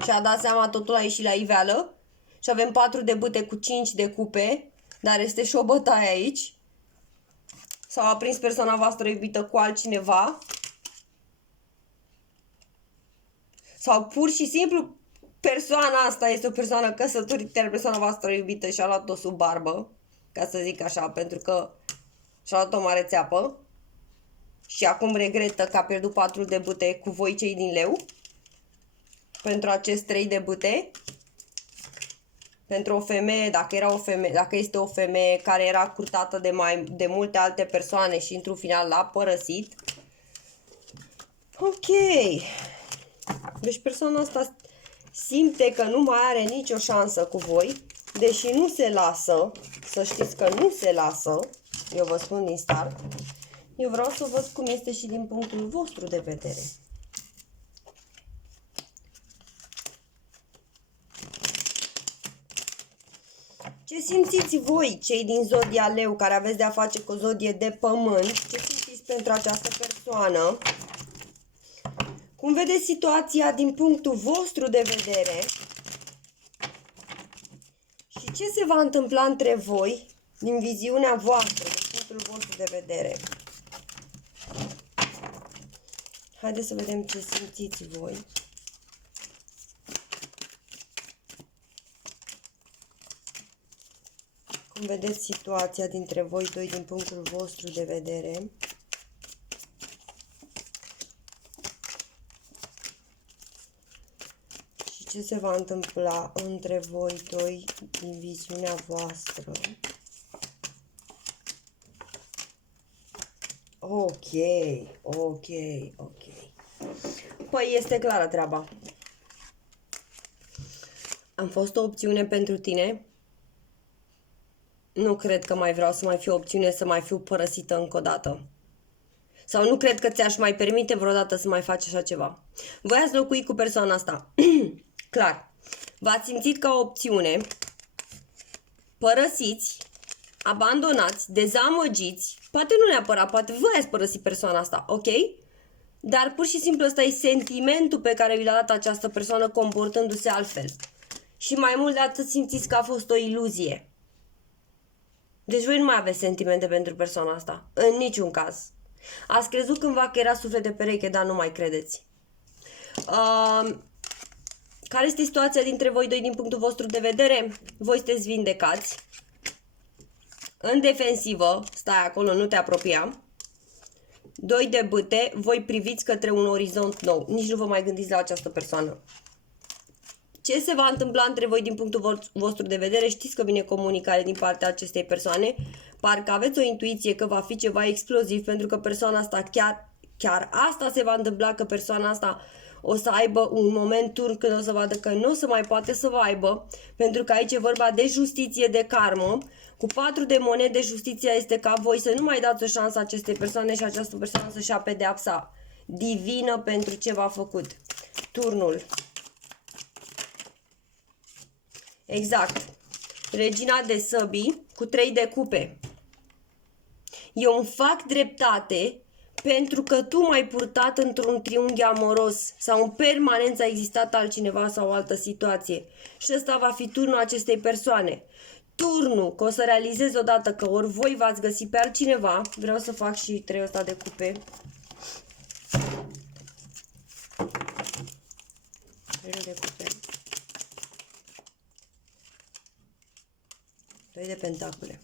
și a dat seama totul a ieșit la iveală. Și avem 4 de bâte cu 5 de cupe, dar este și o bătaie aici. Sau a prins persoana voastră iubită cu altcineva. Sau pur și simplu persoana asta este o persoană căsătorită, iar persoana voastră iubită și-a luat-o sub barbă, ca să zic așa, pentru că și-a luat o mare țeapă și acum regretă că a pierdut 4 de bâte cu voi cei din leu pentru acest 3 de bâte. Pentru o femeie, dacă este o femeie care era curtată de multe alte persoane și într-un final l-a părăsit. Ok. Deci persoana asta simte că nu mai are nicio șansă cu voi, deși nu se lasă, să știți că nu se lasă, eu vă spun din start. Eu vreau să văd cum este și din punctul vostru de vedere. Ce simțiți voi, cei din zodia leu, care aveți de-a face cu o zodie de pământ? Ce simțiți pentru această persoană? Cum vedeți situația din punctul vostru de vedere? Și ce se va întâmpla între voi din viziunea voastră, din punctul vostru de vedere? Haideți să vedem ce simțiți voi. Cum vedeți situația dintre voi doi din punctul vostru de vedere? Și ce se va întâmpla între voi doi din viziunea voastră? Ok. Păi este clară treaba. Am fost o opțiune pentru tine. Nu cred că mai vreau să mai fiu o opțiune să mai fiu părăsită încă o dată. Sau nu cred că ți-aș mai permite vreodată să mai faci așa ceva. Voi ați locui cu persoana asta. Clar. V-ați simțit ca o opțiune. Părăsiți, abandonați, dezamăgiți. Poate nu neapărat, poate voi ați părăsit persoana asta, ok? Dar pur și simplu ăsta e sentimentul pe care vi l-a dat această persoană comportându-se altfel. Și mai mult de atât simțiți că a fost o iluzie. Deci voi nu mai aveți sentimente pentru persoana asta. În niciun caz. Ați crezut cândva că era suflet de pereche, dar nu mai credeți. Care este situația dintre voi doi din punctul vostru de vedere? Voi sunteți vindecați. În defensivă, stai acolo, nu te apropia. 2 de bâte, voi priviți către un orizont nou. Nici nu vă mai gândiți la această persoană. Ce se va întâmpla între voi din punctul vostru de vedere? Știți că vine comunicare din partea acestei persoane. Parcă aveți o intuiție că va fi ceva exploziv, pentru că persoana asta chiar asta se va întâmpla, că persoana asta o să aibă un moment turn când o să vadă că nu o să mai poate să vă aibă, pentru că aici e vorba de justiție, de karmă. Cu 4 de monede, justiția este ca voi să nu mai dați o șansă acestei persoane și această persoană să-și ia pedeapsa divină pentru ce v-a făcut. Turnul. Exact. Regina de săbii cu 3 de cupe. Eu îmi fac dreptate pentru că tu m-ai purtat într-un triunghi amoros sau în permanență a existat altcineva sau o altă situație. Și ăsta va fi turnul acestei persoane. Turnul, că o să realizez odată că ori voi v-ați găsit pe altcineva. Vreau să fac și 3 ăsta de cupe. 3 de cupe. 2 de pentacule.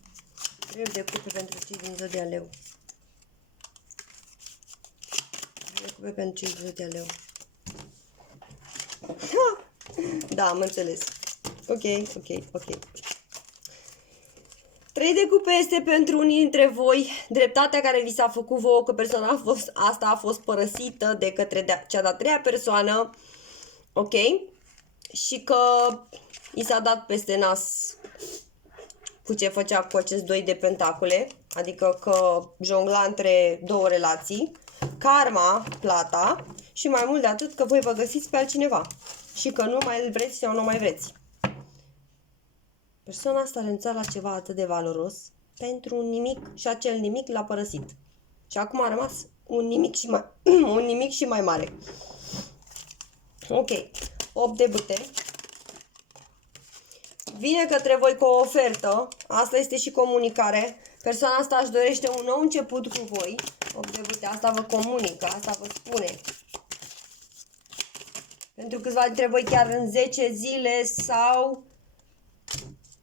3 de cupe pentru cei din zodia leu. 3 de cupe pentru cei din zodia leu. Da, am înțeles. Ok. 3 de cupe este pentru unii dintre voi dreptatea care vi s-a făcut vouă, că persoana asta a fost părăsită de către cea de-a treia persoană. Ok? Și că i s-a dat peste nas cu ce făcea cu acest 2 de pentacule, adică că jongla între două relații, karma, plata și mai mult de atât că voi vă găsiți pe altcineva și că nu mai îl vreți sau nu mai vreți. Persoana asta renunța la ceva atât de valoros pentru un nimic și acel nimic l-a părăsit. Și acum a rămas un nimic și mai mare. Ok, 8 de bâte. Vine către voi cu o ofertă. Asta este și comunicare. Persoana asta își dorește un nou început cu voi. 8 de bâte, asta vă comunică, asta vă spune. Pentru câțiva dintre voi chiar în 10 zile sau,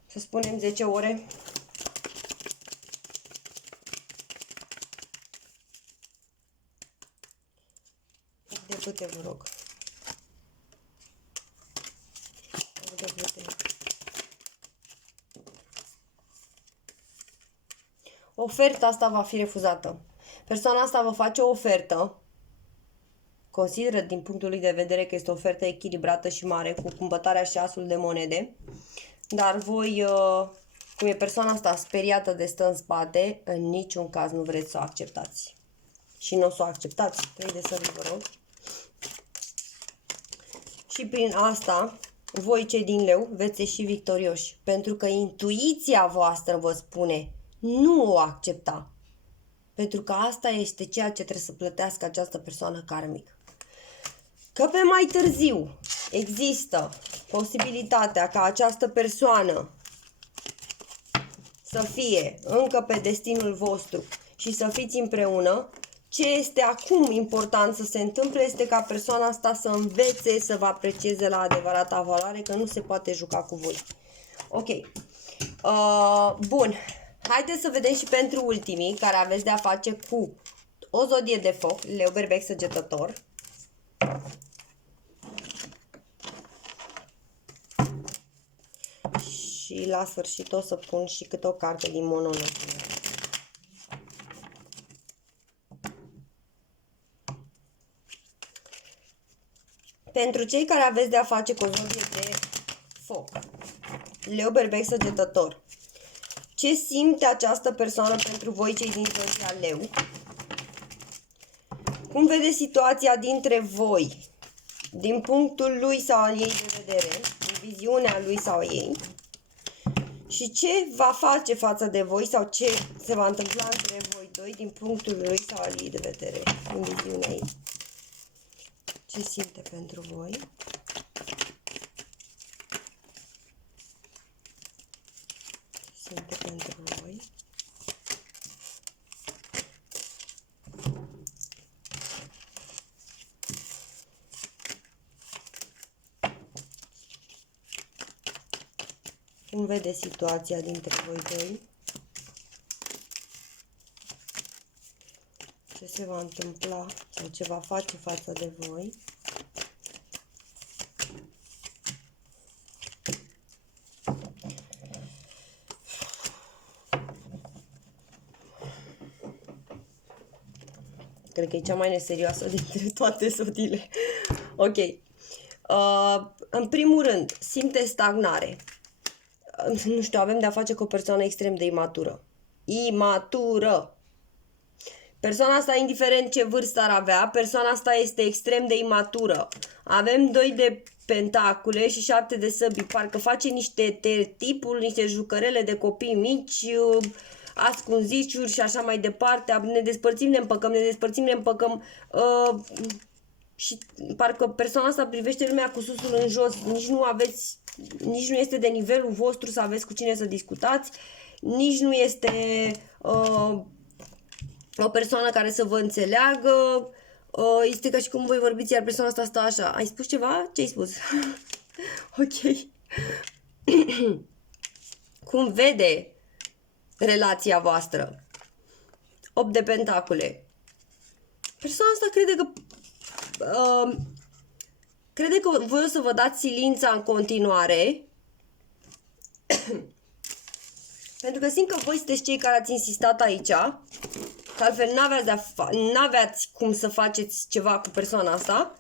să spunem, 10 ore. De bâte, vă rog. De bâte. Oferta asta va fi refuzată. Persoana asta vă face o ofertă. Consideră din punctul lui de vedere că este o ofertă echilibrată și mare, cu cumpătarea și asul de monede. Dar voi, cum e persoana asta speriată de stă în spate, în niciun caz nu vreți să o acceptați. Și nu o să o acceptați. 3 de sări, vă rog. Și prin asta, voi cei din leu veți ieși victorioși. Pentru că intuiția voastră vă spune, nu o accepta. Pentru că asta este ceea ce trebuie să plătească această persoană karmic. Că pe mai târziu există posibilitatea ca această persoană să fie încă pe destinul vostru și să fiți împreună, ce este acum important să se întâmple este ca persoana asta să învețe să vă aprecieze la adevărata valoare, că nu se poate juca cu voi. Ok. Bun. Haideți să vedem și pentru ultimii care aveți de-a face cu o zodie de foc, leu, berbec, săgetător. Și la sfârșit o să pun și câte o carte din mononă. Pentru cei care aveți de-a face cu o zodie de foc, leu, berbec, săgetător, ce simte această persoană pentru voi cei din zodia leu? Cum vede situația dintre voi, din punctul lui sau al ei de vedere, din viziunea lui sau ei? Și ce va face față de voi sau ce se va întâmpla între voi doi din punctul lui sau al ei de vedere, din viziunea ei? Ce simte pentru voi? Ce simte pentru voi? Cum vede situația dintre voi doi? Ce se va întâmpla sau ce va face față de voi? Cred că e cea mai neserioasă dintre toate zodiile. Ok. În primul rând, simte stagnare. Nu știu, avem de-a face cu o persoană extrem de imatură. Imatură! Persoana asta, indiferent ce vârstă ar avea, persoana asta este extrem de imatură. Avem 2 de pentacule și 7 de săbi. Parcă face niște tipuri, niște jucărele de copii mici, ascunziciuri și așa mai departe. Ne despărțim, ne împăcăm, și parcă persoana asta privește lumea cu susul în jos. Nici nu este de nivelul vostru să aveți cu cine să discutați, nici nu este o persoană care să vă înțeleagă. Este ca și cum voi vorbiți, iar persoana asta stă așa. Ai spus ceva? Ce ai spus? Ok. Cum vede relația voastră? 8 de pentacule. Persoana asta crede că voi o să vă dați silința în continuare. Pentru că simt că voi sunteți cei care ați insistat aici. Că altfel n-aveați cum să faceți ceva cu persoana asta.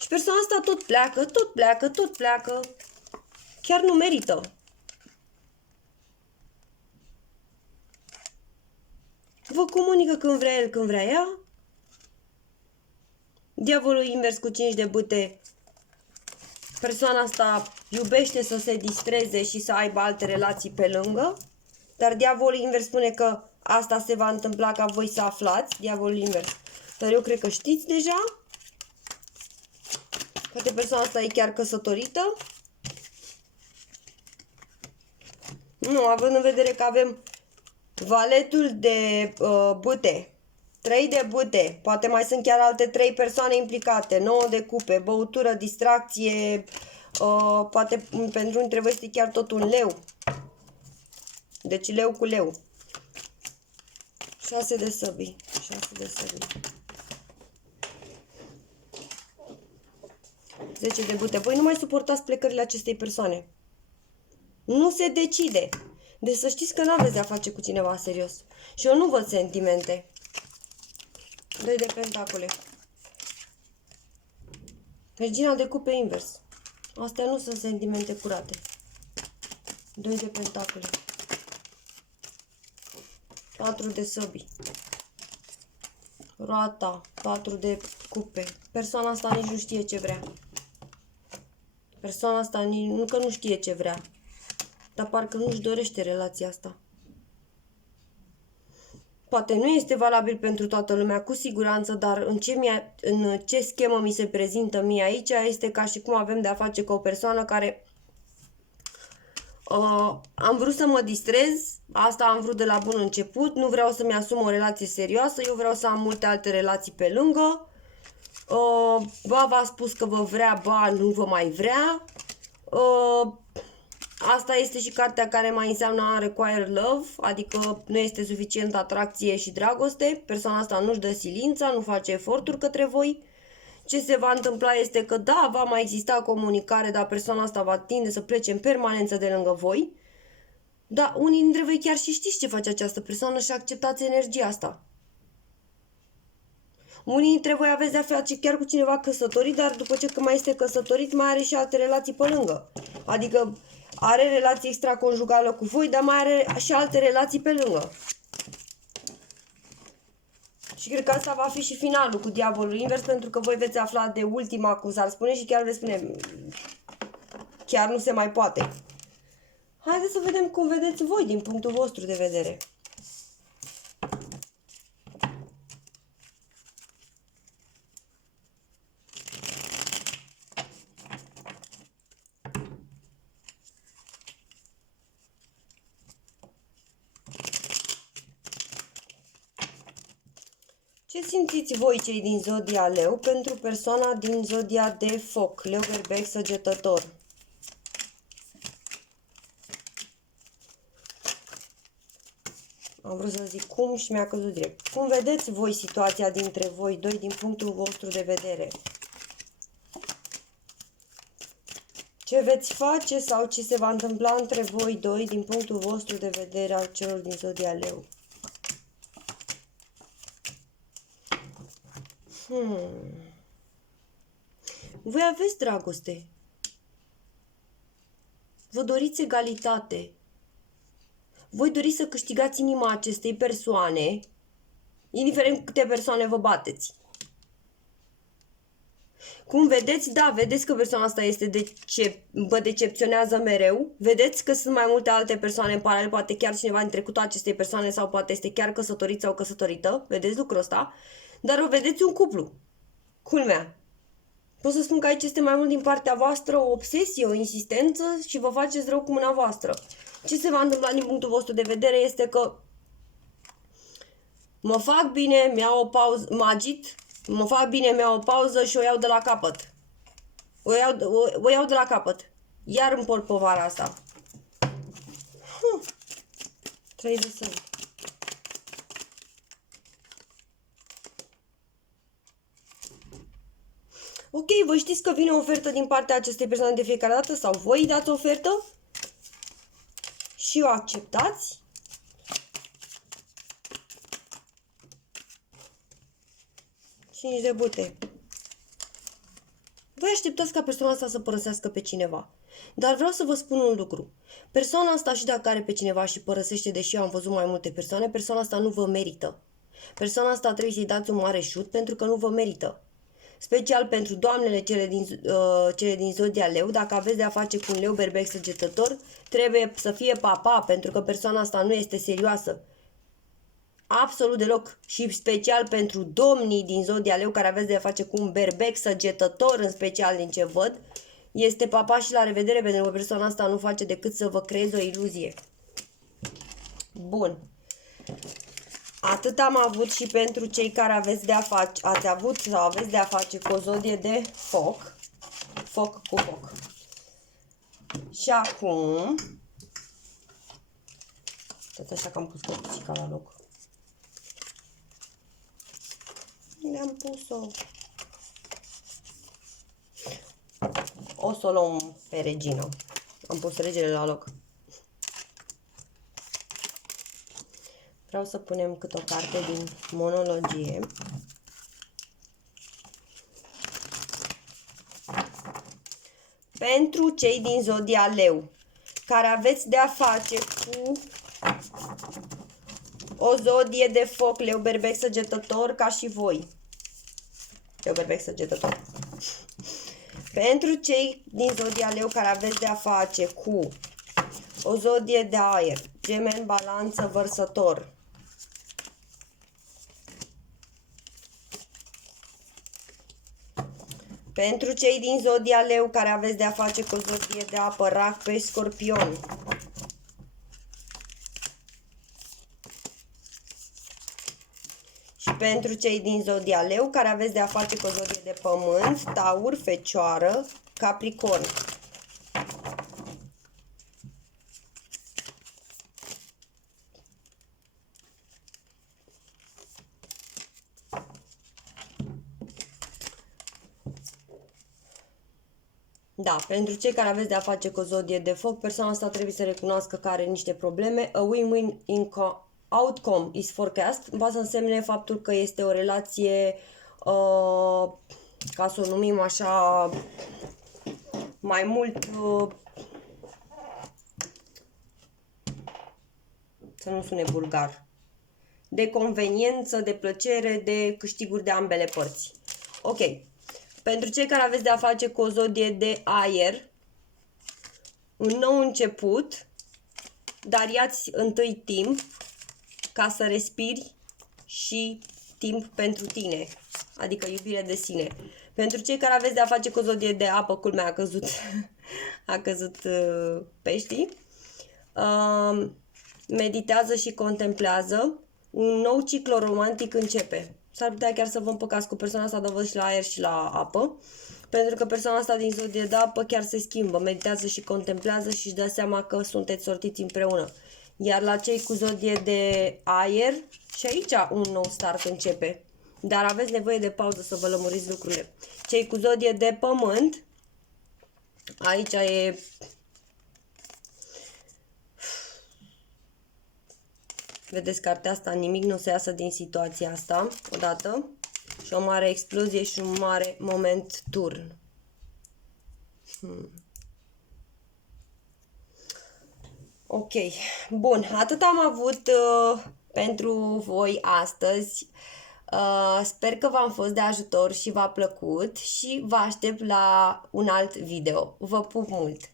Și persoana asta tot pleacă. Chiar nu merită. Vă comunică când vrea el, când vrea ea. Diavolul invers cu 5 de bâte. Persoana asta iubește să se distreze și să aibă alte relații pe lângă. Dar diavolul invers spune că asta se va întâmpla ca voi să aflați. Diavolul invers. Dar eu cred că știți deja. Poate persoana asta e chiar căsătorită. Nu, având în vedere că avem valetul de bâte, 3 de bâte, poate mai sunt chiar alte 3 persoane implicate, 9 de cupe, băutură, distracție, poate pentru unii trebuie să fie chiar tot un leu. Deci leu cu leu. 6 de săbii, 6 de săbii. 10 de bâte. Voi nu mai suportați plecările acestei persoane. Nu se decide. Deci să știți că n-aveți de-a face cu cineva serios. Și eu nu văd sentimente. 2 de pentacole. Regina de cupe invers. Astea nu sunt sentimente curate. 2 de pentacole. 4 de săbii. Roata. 4 de cupe. Persoana asta nici nu știe ce vrea. Persoana asta nu că nu știe ce vrea. Dar parcă nu-și dorește relația asta. Poate nu este valabil pentru toată lumea, cu siguranță, dar în ce schemă mi se prezintă mie aici, este ca și cum avem de a face cu o persoană care am vrut să mă distrez, asta am vrut de la bun început, nu vreau să-mi asum o relație serioasă, eu vreau să am multe alte relații pe lângă, ba v-a spus că vă vrea, ba nu vă mai vrea, asta este și cartea care mai înseamnă unrequired love, adică nu este suficient atracție și dragoste, persoana asta nu-și dă silința, nu face eforturi către voi. Ce se va întâmpla este că da, va mai exista comunicare, dar persoana asta va tinde să plece în permanență de lângă voi. Dar unii dintre voi chiar și știți ce face această persoană și acceptați energia asta. Unii dintre voi aveți de-a face chiar cu cineva căsătorit, dar după ce că mai este căsătorit, mai are și alte relații pe lângă. Adică are relație extraconjugală cu voi, dar mai are și alte relații pe lângă. Și cred că asta va fi și finalul cu diavolul invers, pentru că voi veți afla de ultima, cum s-ar spune, și chiar veți spune, chiar nu se mai poate. Haideți să vedem cum vedeți voi din punctul vostru de vedere. Ce simțiți voi, cei din zodia leu, pentru persoana din zodia de foc, leu, berbec, săgetător? Am vrut să zic cum și mi-a căzut direct. Cum vedeți voi situația dintre voi doi din punctul vostru de vedere? Ce veți face sau ce se va întâmpla între voi doi din punctul vostru de vedere al celor din zodia leu? Voi aveți dragoste. Vă doriți egalitate. Voi doriți să câștigați inima acestei persoane, indiferent câte persoane vă bateți. Cum vedeți, da, vedeți că persoana asta vă decepționează mereu. Vedeți că sunt mai multe alte persoane în paralel, poate chiar cineva din trecutul acestei persoane sau poate este chiar căsătorit sau căsătorită. Vedeți lucrul ăsta? Dar o vedeți un cuplu. Culmea. Pot să spun că aici este mai mult din partea voastră o obsesie, o insistență și vă faceți rău cu mâna voastră. Ce se va întâmpla din punctul vostru de vedere este că mă fac bine, mi-au o pauză, mă agit, mă fac bine, mi-au o pauză și o iau de la capăt. O iau de la capăt. Iar îmi port povara asta. 3 de sări. Ok, voi știți că vine o ofertă din partea acestei persoane de fiecare dată sau voi dați o ofertă și o acceptați. Cinci de bâte. Voi așteptați ca persoana asta să părăsească pe cineva. Dar vreau să vă spun un lucru. Persoana asta și dacă are pe cineva și părăsește, deși eu am văzut mai multe persoane, persoana asta nu vă merită. Persoana asta trebuie să-i dați un mare șut pentru că nu vă merită. Special pentru doamnele cele din zodia leu, dacă aveți de a face cu un leu, berbec, săgetător, trebuie să fie papa, pentru că persoana asta nu este serioasă. Absolut deloc. Și special pentru domnii din zodia leu care aveți de a face cu un berbec, săgetător, în special din ce văd, este papa și la revedere, pentru că persoana asta nu face decât să vă creeze o iluzie. Bun. Atât am avut și pentru cei care ați avut sau aveți de-a face cu o zodie de foc. Foc cu foc. Și acum... Tot așa că am pus copicica la loc. Le-am pus-o. O să o luăm pe regină. Am pus regele la loc. Vreau să punem câte o carte din monologie. Pentru cei din zodia Leu, care aveți de-a face cu o zodie de foc, Leu, Berbec, Săgetător, ca și voi. Leu, Berbec, Săgetător. Pentru cei din zodia Leu care aveți de-a face cu o zodie de aer, Gemeni, Balanță, Vărsător. Pentru cei din zodia Leu care aveți de-a face cu o zodie de apă, Rac, Pești, Scorpion. Și pentru cei din zodia Leu care aveți de-a face cu o zodie de pământ, Taur, Fecioară, Capricorn. Da, pentru cei care aveți de-a face cu o zodie de foc, persoana asta trebuie să recunoască că are niște probleme. A win-win outcome is forecast. Va să însemne faptul că este o relație, ca să o numim așa, mai mult, să nu sune vulgar, de conveniență, de plăcere, de câștiguri de ambele părți. Ok. Pentru cei care aveți de-a face cu o zodie de aer, un nou început, dar ia-ți întâi timp ca să respiri și timp pentru tine, adică iubire de sine. Pentru cei care aveți de-a face cu o zodie de apă, culmea a căzut peștii, meditează și contemplează, un nou ciclu romantic începe. S-ar putea chiar să vă împăcați cu persoana asta, dar văd și la aer și la apă. Pentru că persoana asta din zodie de apă chiar se schimbă, meditează și contemplează și își dă seama că sunteți sortiți împreună. Iar la cei cu zodie de aer, și aici un nou start începe. Dar aveți nevoie de pauză să vă lămuriți lucrurile. Cei cu zodie de pământ, aici e... Vedeți cartea asta, nimic nu o să iasă din situația asta, odată. Și o mare explozie și un mare moment turn. Ok, bun, atât am avut pentru voi astăzi. Sper că v-am fost de ajutor și v-a plăcut și vă aștept la un alt video. Vă pup mult!